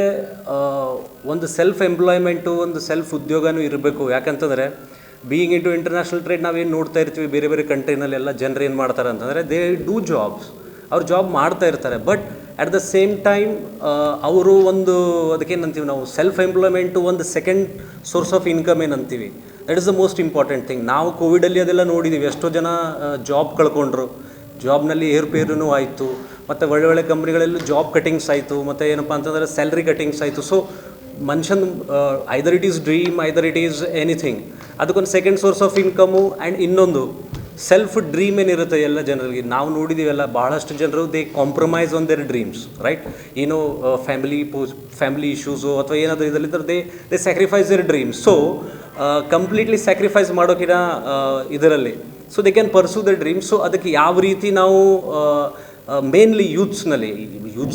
ಒಂದು ಸೆಲ್ಫ್ ಎಂಪ್ಲಾಯ್ಮೆಂಟು, ಒಂದು ಸೆಲ್ಫ್ ಉದ್ಯೋಗನೂ ಇರಬೇಕು. ಯಾಕಂತಂದರೆ being into international trade ನಾವೇನು ನೋಡ್ತಾ ಇರ್ತೀವಿ, ಬೇರೆ ಬೇರೆ ಕಂಟ್ರಿನಲ್ಲೆಲ್ಲ ಜನರು ಏನು ಮಾಡ್ತಾರೆ ಅಂತಂದರೆ ದೇ ಡೂ ಜಾಬ್ಸ್, ಅವ್ರು ಜಾಬ್ ಮಾಡ್ತಾ ಇರ್ತಾರೆ. But at the same time ಅವರು ಒಂದು ಅದಕ್ಕೇನಂತೀವಿ ನಾವು ಸೆಲ್ಫ್ ಎಂಪ್ಲಾಯ್ಮೆಂಟು ಒಂದು ಸೆಕೆಂಡ್ ಸೋರ್ಸ್ ಆಫ್ ಇನ್ಕಮ್ ಏನಂತೀವಿ, that is the most important thing. ನಾವು ಕೋವಿಡಲ್ಲಿ ಅದೆಲ್ಲ ನೋಡಿದ್ದೀವಿ, ಎಷ್ಟೋ ಜನ ಜಾಬ್ ಕಳ್ಕೊಂಡ್ರು. ಜಾಬ್ನಲ್ಲಿ ಏರುಪೇರೂ ಆಯಿತು, ಮತ್ತು ಒಳ್ಳೆ ಕಂಪ್ನಿಗಳಲ್ಲೂ ಜಾಬ್ ಕಟಿಂಗ್ಸ್ ಆಯಿತು, ಮತ್ತು ಏನಪ್ಪ ಅಂತಂದರೆ ಸ್ಯಾಲ್ರಿ ಕಟಿಂಗ್ಸ್ ಆಯಿತು. ಸೊ ಮನುಷ್ಯನ either it is dream, either it is anything, ಅದಕ್ಕೊಂದು second source of income. And ಇನ್ನೊಂದು ಸೆಲ್ಫ್ ಡ್ರೀಮ್ ಏನಿರುತ್ತೆ ಎಲ್ಲ ಜನರಿಗೆ, ನಾವು ನೋಡಿದ್ದೀವಲ್ಲ ಭಾಳಷ್ಟು ಜನರು they compromise on their dreams, right? ಏನೋ ಫ್ಯಾಮಿಲಿ ಇಶ್ಯೂಸು ಅಥವಾ ಏನಾದರೂ ಇದರಲ್ಲಿದ್ದರೆ they sacrifice their dreams. So completely sacrifice ಮಾಡೋಕ್ಕಿಂತ ಇದರಲ್ಲಿ so they can pursue the dreams. So ಅದಕ್ಕೆ ಯಾವ ರೀತಿ ನಾವು ಮೇನ್ಲಿ ಯೂತ್ಸ್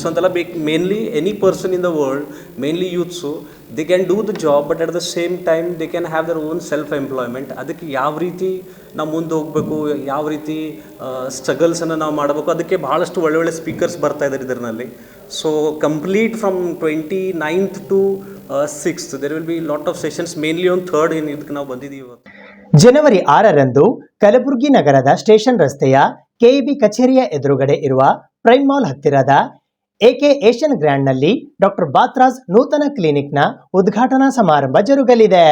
ಅಂತಲ್ಲ, mainly any person in the world, mainly youths, they can do the job, but at the same time they can have their own self employment. ಅದಕ್ಕೆ ಯಾವ ರೀತಿ ನಾವು ಮುಂದೆ ಹೋಗಬೇಕು, ಯಾವ ರೀತಿ ಸ್ಟ್ರಗಲ್ಸನ್ನು ನಾವು ಮಾಡಬೇಕು, ಅದಕ್ಕೆ ಭಾಳಷ್ಟು ಒಳ್ಳೊಳ್ಳೆ ಸ್ಪೀಕರ್ಸ್ ಬರ್ತಾ ಇದ್ದಾರೆ ಇದರಲ್ಲಿ. So complete from 29th to 6th there will be lot of sessions, mainly on 3rd ಇದಕ್ಕೆ ನಾವು ಬಂದಿದ್ದೀವಿ ಇವತ್ತು. ಜನವರಿ 6ರಂದು ಕಲಬುರಗಿ ನಗರದ ಸ್ಟೇಷನ್ ರಸ್ತೆಯ ಕೆಇಬಿ ಕಚೇರಿಯ ಎದುರುಗಡೆ ಇರುವ ಪ್ರೈಮ್ ಮಾಲ್ ಹತ್ತಿರದ ಎಕೆ ಏಷ್ಯನ್ ಗ್ರ್ಯಾಂಡ್ನಲ್ಲಿ ಡಾಕ್ಟರ್ ಬಾತ್ರಾಸ್ ನೂತನ ಕ್ಲಿನಿಕ್ನ ಉದ್ಘಾಟನಾ ಸಮಾರಂಭ ಜರುಗಲಿದೆ.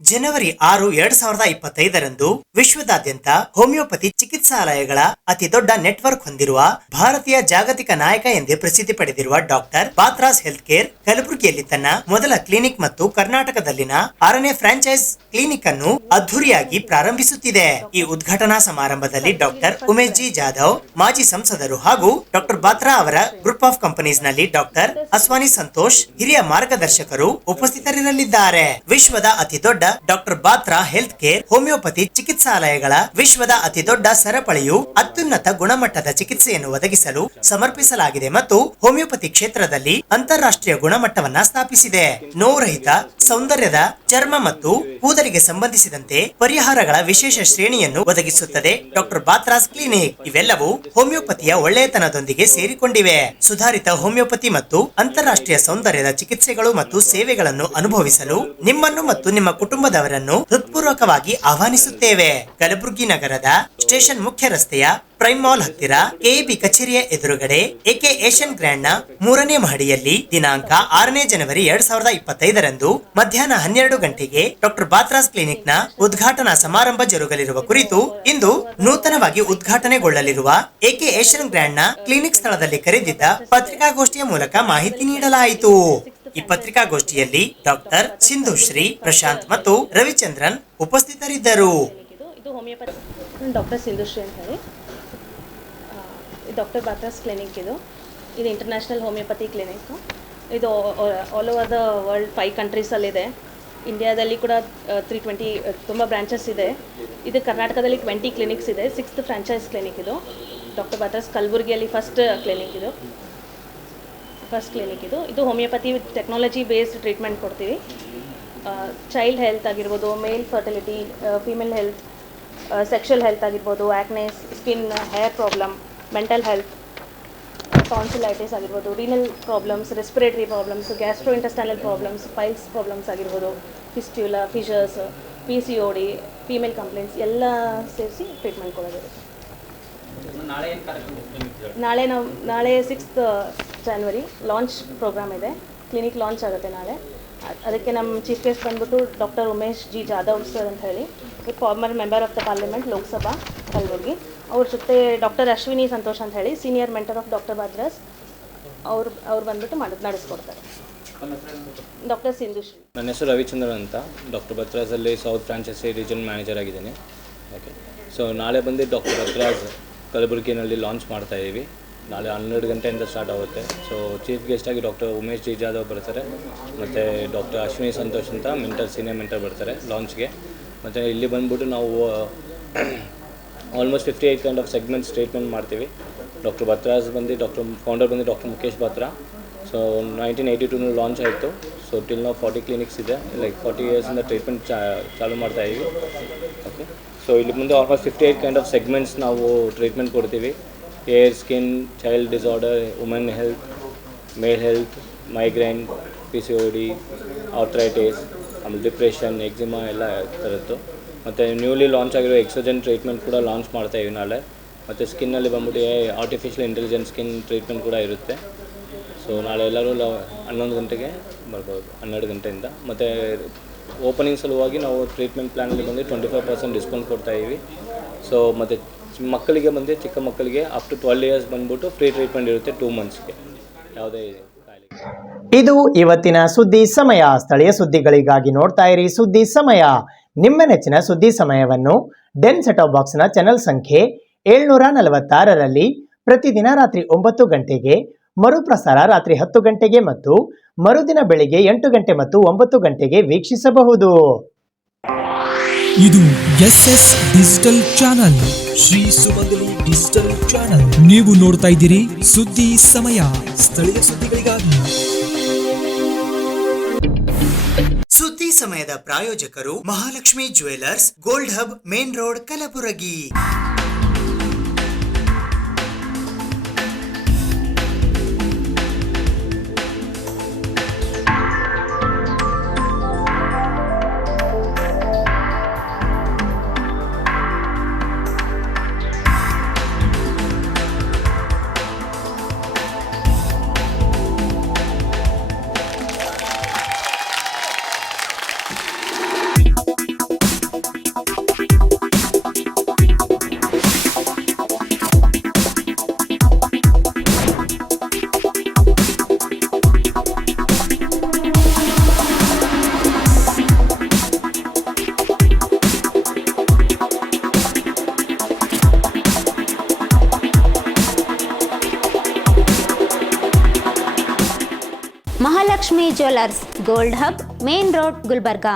ಜನವರಿ 6, 2025ರಂದು ವಿಶ್ವದಾದ್ಯಂತ ಹೋಮಿಯೋಪತಿ ಚಿಕಿತ್ಸಾಲಯಗಳ ಅತಿ ದೊಡ್ಡ ನೆಟ್ವರ್ಕ್ ಹೊಂದಿರುವ ಭಾರತೀಯ ಜಾಗತಿಕ ನಾಯಕ ಎಂದೇ ಪ್ರಸಿದ್ಧಿ ಪಡೆದಿರುವ ಡಾಕ್ಟರ್ ಬಾತ್ರಾಸ್ ಹೆಲ್ತ್ ಕೇರ್ ಕಲಬುರಗಿಯಲ್ಲಿ ತನ್ನ ಮೊದಲ ಕ್ಲಿನಿಕ್ ಮತ್ತು ಕರ್ನಾಟಕದಲ್ಲಿನ 6ನೇ ಫ್ರಾಂಚೈಸ್ ಕ್ಲಿನಿಕ್ ಅನ್ನು ಅದ್ಧೂರಿಯಾಗಿ ಪ್ರಾರಂಭಿಸುತ್ತಿದೆ. ಈ ಉದ್ಘಾಟನಾ ಸಮಾರಂಭದಲ್ಲಿ ಡಾಕ್ಟರ್ ಉಮೇಶ್ ಜಿ ಜಾಧವ್, ಮಾಜಿ ಸಂಸದರು ಹಾಗೂ ಡಾಕ್ಟರ್ ಬಾತ್ರಾ ಅವರ ಗ್ರೂಪ್ ಆಫ್ ಕಂಪನೀಸ್ ನಲ್ಲಿ ಡಾಕ್ಟರ್ ಅಸ್ವಾನಿ ಸಂತೋಷ್, ಹಿರಿಯ ಮಾರ್ಗದರ್ಶಕರು ಉಪಸ್ಥಿತರಿರಲಿದ್ದಾರೆ. ವಿಶ್ವದ ಅತಿ ದೊಡ್ಡ doctor Batra health care homeopathy ಚಿಕಿತ್ಸಾಲಯಗಳ ವಿಶ್ವದ ಅತಿ ದೊಡ್ಡ ಸರಪಳಿಯು ಅತ್ಯುನ್ನತ ಗುಣಮಟ್ಟದ ಚಿಕಿತ್ಸೆಯನ್ನು ಒದಗಿಸಲು ಸಮರ್ಪಿಸಲಾಗಿದೆ ಮತ್ತು ಹೋಮಿಯೋಪತಿ ಕ್ಷೇತ್ರದಲ್ಲಿ ಅಂತಾರಾಷ್ಟ್ರೀಯ ಗುಣಮಟ್ಟವನ್ನ ಸ್ಥಾಪಿಸಿದೆ. ನೋವುರಹಿತ ಸೌಂದರ್ಯದ, ಚರ್ಮ ಮತ್ತು ಕೂದಲಿಗೆ ಸಂಬಂಧಿಸಿದಂತೆ ಪರಿಹಾರಗಳ ವಿಶೇಷ ಶ್ರೇಣಿಯನ್ನು ಒದಗಿಸುತ್ತದೆ ಡಾಕ್ಟರ್ ಬಾತ್ರಾಸ್ ಕ್ಲಿನಿಕ್. ಇವೆಲ್ಲವೂ ಹೋಮಿಯೋಪತಿಯ ಒಳ್ಳೆಯತನದೊಂದಿಗೆ ಸೇರಿಕೊಂಡಿವೆ. ಸುಧಾರಿತ ಹೋಮಿಯೋಪತಿ ಮತ್ತು ಅಂತಾರಾಷ್ಟ್ರೀಯ ಸೌಂದರ್ಯದ ಚಿಕಿತ್ಸೆಗಳು ಮತ್ತು ಸೇವೆಗಳನ್ನು ಅನುಭವಿಸಲು ನಿಮ್ಮನ್ನು ಮತ್ತು ನಿಮ್ಮ ಕುಟುಂಬದವರನ್ನು ಹೃತ್ಪೂರ್ವಕವಾಗಿ ಆಹ್ವಾನಿಸುತ್ತೇವೆ. ಕಲಬುರಗಿ ನಗರದ ಸ್ಟೇಷನ್ ಮುಖ್ಯ ರಸ್ತೆಯ ಪ್ರೈಮ್ ಮಾಲ್ ಹತ್ತಿರ ಕೆಇಬಿ ಕಚೇರಿಯ ಎದುರುಗಡೆ ಎಕೆ ಏಷ್ಯನ್ ಗ್ರ್ಯಾಂಡ್ ನ 3ನೇ ಮಹಡಿಯಲ್ಲಿ ದಿನಾಂಕ 6ನೇ ಜನವರಿ 2025ರಂದು ಮಧ್ಯಾಹ್ನ 12 ಗಂಟೆಗೆ ಡಾಕ್ಟರ್ ಬಾತ್ರಾಸ್ ಕ್ಲಿನಿಕ್ ನ ಉದ್ಘಾಟನಾ ಸಮಾರಂಭ ಜರುಗಲಿರುವ ಕುರಿತು ಇಂದು ನೂತನವಾಗಿ ಉದ್ಘಾಟನೆಗೊಳ್ಳಲಿರುವ ಎಕೆ ಏಷ್ಯನ್ ಗ್ರ್ಯಾಂಡ್ ನ ಕ್ಲಿನಿಕ್ ಸ್ಥಳದಲ್ಲಿ ಕರೆದಿದ್ದ ಪತ್ರಿಕಾಗೋಷ್ಠಿಯ ಮೂಲಕ ಮಾಹಿತಿ ನೀಡಲಾಯಿತು. ಈ ಪತ್ರಿಕಾಗೋಷ್ಠಿಯಲ್ಲಿ ಡಾಕ್ಟರ್ ಸಿಂಧುಶ್ರೀ, ಪ್ರಶಾಂತ್ ಮತ್ತು ರವಿಚಂದ್ರನ್ ಉಪಸ್ಥಿತರಿದ್ದರು. ಡಾಕ್ಟರ್ ಸಿಂಧುಶ್ರೀ ಅಂತ ಹೇಳಿ, ಡಾಕ್ಟರ್ ಬಾತ್ರಾಸ್ ಕ್ಲಿನಿಕ್ ಇದು ಇಂಟರ್ನ್ಯಾಷನಲ್ ಹೋಮಿಯೋಪತಿ ಕ್ಲಿನಿಕ್. ಇದು ಆಲ್ ಓವರ್ ದ ವರ್ಲ್ಡ್ 5 ಕಂಟ್ರೀಸಲ್ಲಿದೆ. ಇಂಡಿಯಾದಲ್ಲಿ ಕೂಡ 320 ತುಂಬ ಬ್ರಾಂಚಸ್ ಇದೆ. ಇದು ಕರ್ನಾಟಕದಲ್ಲಿ 20 ಕ್ಲಿನಿಕ್ಸ್ ಇದೆ. 6th ಫ್ರಾಂಚೈಸ್ ಕ್ಲಿನಿಕ್ ಇದು. ಡಾಕ್ಟರ್ ಬಾತ್ರಾಸ್ ಕಲಬುರಗಿಯಲ್ಲಿ ಫಸ್ಟ್ ಕ್ಲಿನಿಕ್ ಇದು. ಇದು ಹೋಮಿಯೋಪತಿ ಟೆಕ್ನಾಲಜಿ ಬೇಸ್ಡ್ ಟ್ರೀಟ್ಮೆಂಟ್ ಕೊಡ್ತೀವಿ. ಚೈಲ್ಡ್ ಹೆಲ್ತ್ ಆಗಿರ್ಬೋದು, male fertility, female health, sexual health ಆಗಿರ್ಬೋದು, acnes, skin, hair problem, mental health, tonsillitis ಆಗಿರ್ಬೋದು, renal problems, respiratory problems, gastrointestinal problems, piles problems ಆಗಿರ್ಬೋದು, fistula, fissures, PCOD, female complaints ಎಲ್ಲ ಸೇರಿಸಿ treatment ಕೊಡೋದು. ನಾಳೆ 6th ಜನವರಿ launch programme ಇದೆ. Clinic launch ಆಗುತ್ತೆ ನಾಳೆ. ಅದಕ್ಕೆ ನಮ್ಮ ಚೀಫ್ ಗೆಸ್ಟ್ ಬಂದ್ಬಿಟ್ಟು doctor Umesh G Jadhav sir ಅಂತ ಹೇಳಿ, former member of the parliament Lok Sabha Kalaburagi. ಅವ್ರ ಜೊತೆ ಡಾಕ್ಟರ್ ಅಶ್ವಿನಿ ಸಂತೋಷ್ ಅಂತ ಹೇಳಿ, senior mentor of doctor Batra's, ಅವ್ರು ಬಂದ್ಬಿಟ್ಟು ನಡೆಸ್ಕೊಡ್ತಾರೆ. ಡಾಕ್ಟರ್ ಸಿಂಧುಶ್ರೀ. ನನ್ನ ಹೆಸರು ರವಿಚಂದ್ರನ್ ಅಂತ, ಡಾಕ್ಟರ್ ಬಾತ್ರಾಸಲ್ಲಿ ಸೌತ್ ಫ್ರಾಂಚೈಸಿ ರೀಜನ್ ಮ್ಯಾನೇಜರ್ ಆಗಿದ್ದೀನಿ. ಓಕೆ, ಸೊ ನಾಳೆ ಬಂದು ಡಾಕ್ಟರ್ ಬಾತ್ರಾಸ್ ಕಲಬುರಗಿನಲ್ಲಿ ಲಾಂಚ್ ಮಾಡ್ತಾಯಿದ್ದೀವಿ. ನಾಳೆ 12 ಗಂಟೆಯಿಂದ ಸ್ಟಾರ್ಟ್ ಆಗುತ್ತೆ. ಸೊ ಚೀಫ್ ಗೆಸ್ಟಾಗಿ ಡಾಕ್ಟರ್ ಉಮೇಶ್ ಜಿ ಜಾಧವ್ ಬರ್ತಾರೆ, ಮತ್ತು ಡಾಕ್ಟರ್ ಅಶ್ವಿನಿ ಸಂತೋಷ್ ಅಂತ ಸೀನಿಯರ್ ಮೆಂಟರ್ ಬರ್ತಾರೆ ಲಾಂಚ್ಗೆ. ಮತ್ತು ಇಲ್ಲಿ ಬಂದ್ಬಿಟ್ಟು ನಾವು almost 58 kind of segments treatment ಮಾಡ್ತೀವಿ. ಡಾಕ್ಟರ್ ಬಾತ್ರಾಸ್ ಫೌಂಡರ್ ಬಂದು doctor Mukesh Batra. So 1982 launch ಆಯಿತು. ಸೊ ಟಿಲ್ ನಾವು 40 ಕ್ಲಿನಿಕ್ಸ್ ಇದೆ, ಲೈಕ್ 40 ಇಯರ್ಸಿಂದ ಟ್ರೀಟ್ಮೆಂಟ್ ಚಾಲೂ ಮಾಡ್ತಾಯಿದ್ದೀವಿ. ಓಕೆ, ಸೊ ಇಲ್ಲಿ ಮುಂದೆ ಆಲ್ಮೋಸ್ಟ್ 58 ಕೈಂಡ್ ಆಫ್ ಸೆಗ್ಮೆಂಟ್ಸ್ ನಾವು ಟ್ರೀಟ್ಮೆಂಟ್ ಕೊಡ್ತೀವಿ. Hair, skin, child disorder, women health, male health, migraine, PCOD, arthritis, ಆಮೇಲೆ ಡಿಪ್ರೆಷನ್, ಎಕ್ಸಿಮಾ ಎಲ್ಲ ಥರದ್ದು. ಮತ್ತು ನ್ಯೂಲಿ ಲಾಂಚ್ ಆಗಿರೋ ಎಕ್ಸೋಜನ್ ಟ್ರೀಟ್ಮೆಂಟ್ ಕೂಡ ಲಾಂಚ್ ಮಾಡ್ತಾಯಿದ್ದೀವಿ ನಾಳೆ. ಮತ್ತು ಸ್ಕಿನ್ನಲ್ಲಿ ಬಂದ್ಬಿಟ್ಟು ಆರ್ಟಿಫಿಷಿಯಲ್ ಇಂಟೆಲಿಜೆನ್ಸ್ ಸ್ಕಿನ್ ಟ್ರೀಟ್ಮೆಂಟ್ ಕೂಡ ಇರುತ್ತೆ. ಸೊ ನಾಳೆ ಎಲ್ಲರೂ 11 ಗಂಟೆಗೆ ಬರ್ಬೋದು, 12 ಗಂಟೆಯಿಂದ. ಮತ್ತು ಓಪನಿಂಗ್ ಸಲುವಾಗಿ ನಾವು ಟ್ರೀಟ್ಮೆಂಟ್ ಪ್ಲ್ಯಾನಲ್ಲಿ ಬಂದು 25% ಡಿಸ್ಕೌಂಟ್ ಕೊಡ್ತಾಯಿದ್ದೀವಿ. ಸೊ ಮತ್ತು ಮಕ್ಕಳಿಗೆ ಬಂದು ಚಿಕ್ಕ ಮಕ್ಕಳಿಗೆ ಅಪ್ ಟು 12 ಇಯರ್ಸ್ ಬಂದ್ಬಿಟ್ಟು ಫ್ರೀ ಟ್ರೀಟ್ಮೆಂಟ್ ಇರುತ್ತೆ 2 ಮಂತ್ಸ್ಗೆ ಯಾವುದೇ ಕಾಯಿಲೆ. ಇದು ಇವತ್ತಿನ ಸುದ್ದಿ ಸಮಯ. ಸ್ಥಳೀಯ ಸುದ್ದಿಗಳಿಗಾಗಿ ನೋಡ್ತಾ ಇರಿ ಸುದ್ದಿ ಸಮಯ. ನಿಮ್ಮ ನೆಚ್ಚಿನ ಸುದ್ದಿ ಸಮಯವನ್ನು ಡೆನ್ ಸೆಟಾಪ್ ಬಾಕ್ಸ್ನ ಚಾನೆಲ್ ಸಂಖ್ಯೆ 746ರಲ್ಲಿ ಪ್ರತಿದಿನ ರಾತ್ರಿ 9 ಗಂಟೆಗೆ, ಮರುಪ್ರಸಾರ ರಾತ್ರಿ 10 ಗಂಟೆಗೆ ಮತ್ತು ಮರುದಿನ ಬೆಳಿಗ್ಗೆ 8 ಗಂಟೆ ಮತ್ತು 9 ಗಂಟೆಗೆ ವೀಕ್ಷಿಸಬಹುದು. ಇದು SS ಡಿಜಿಟಲ್ ಚಾನಲ್, ಶ್ರೀ ಸುಮಂಗಲಿ ಡಿಜಿಟಲ್ ಚಾನಲ್. ನೀವು ನೋಡ್ತಾ ಇದ್ದೀರಿ ಸುದ್ದಿ ಸಮಯ, ಸ್ಥಳೀಯ ಸುದ್ದಿಗಳಿಗಾಗಿ. ಸುದ್ದಿ ಸಮಯದ ಪ್ರಾಯೋಜಕರು Mahalakshmi jewellers, gold hub, main road, Kalaburagi. Mahalakshmi jewellers, gold hub, main road, Gulbarga.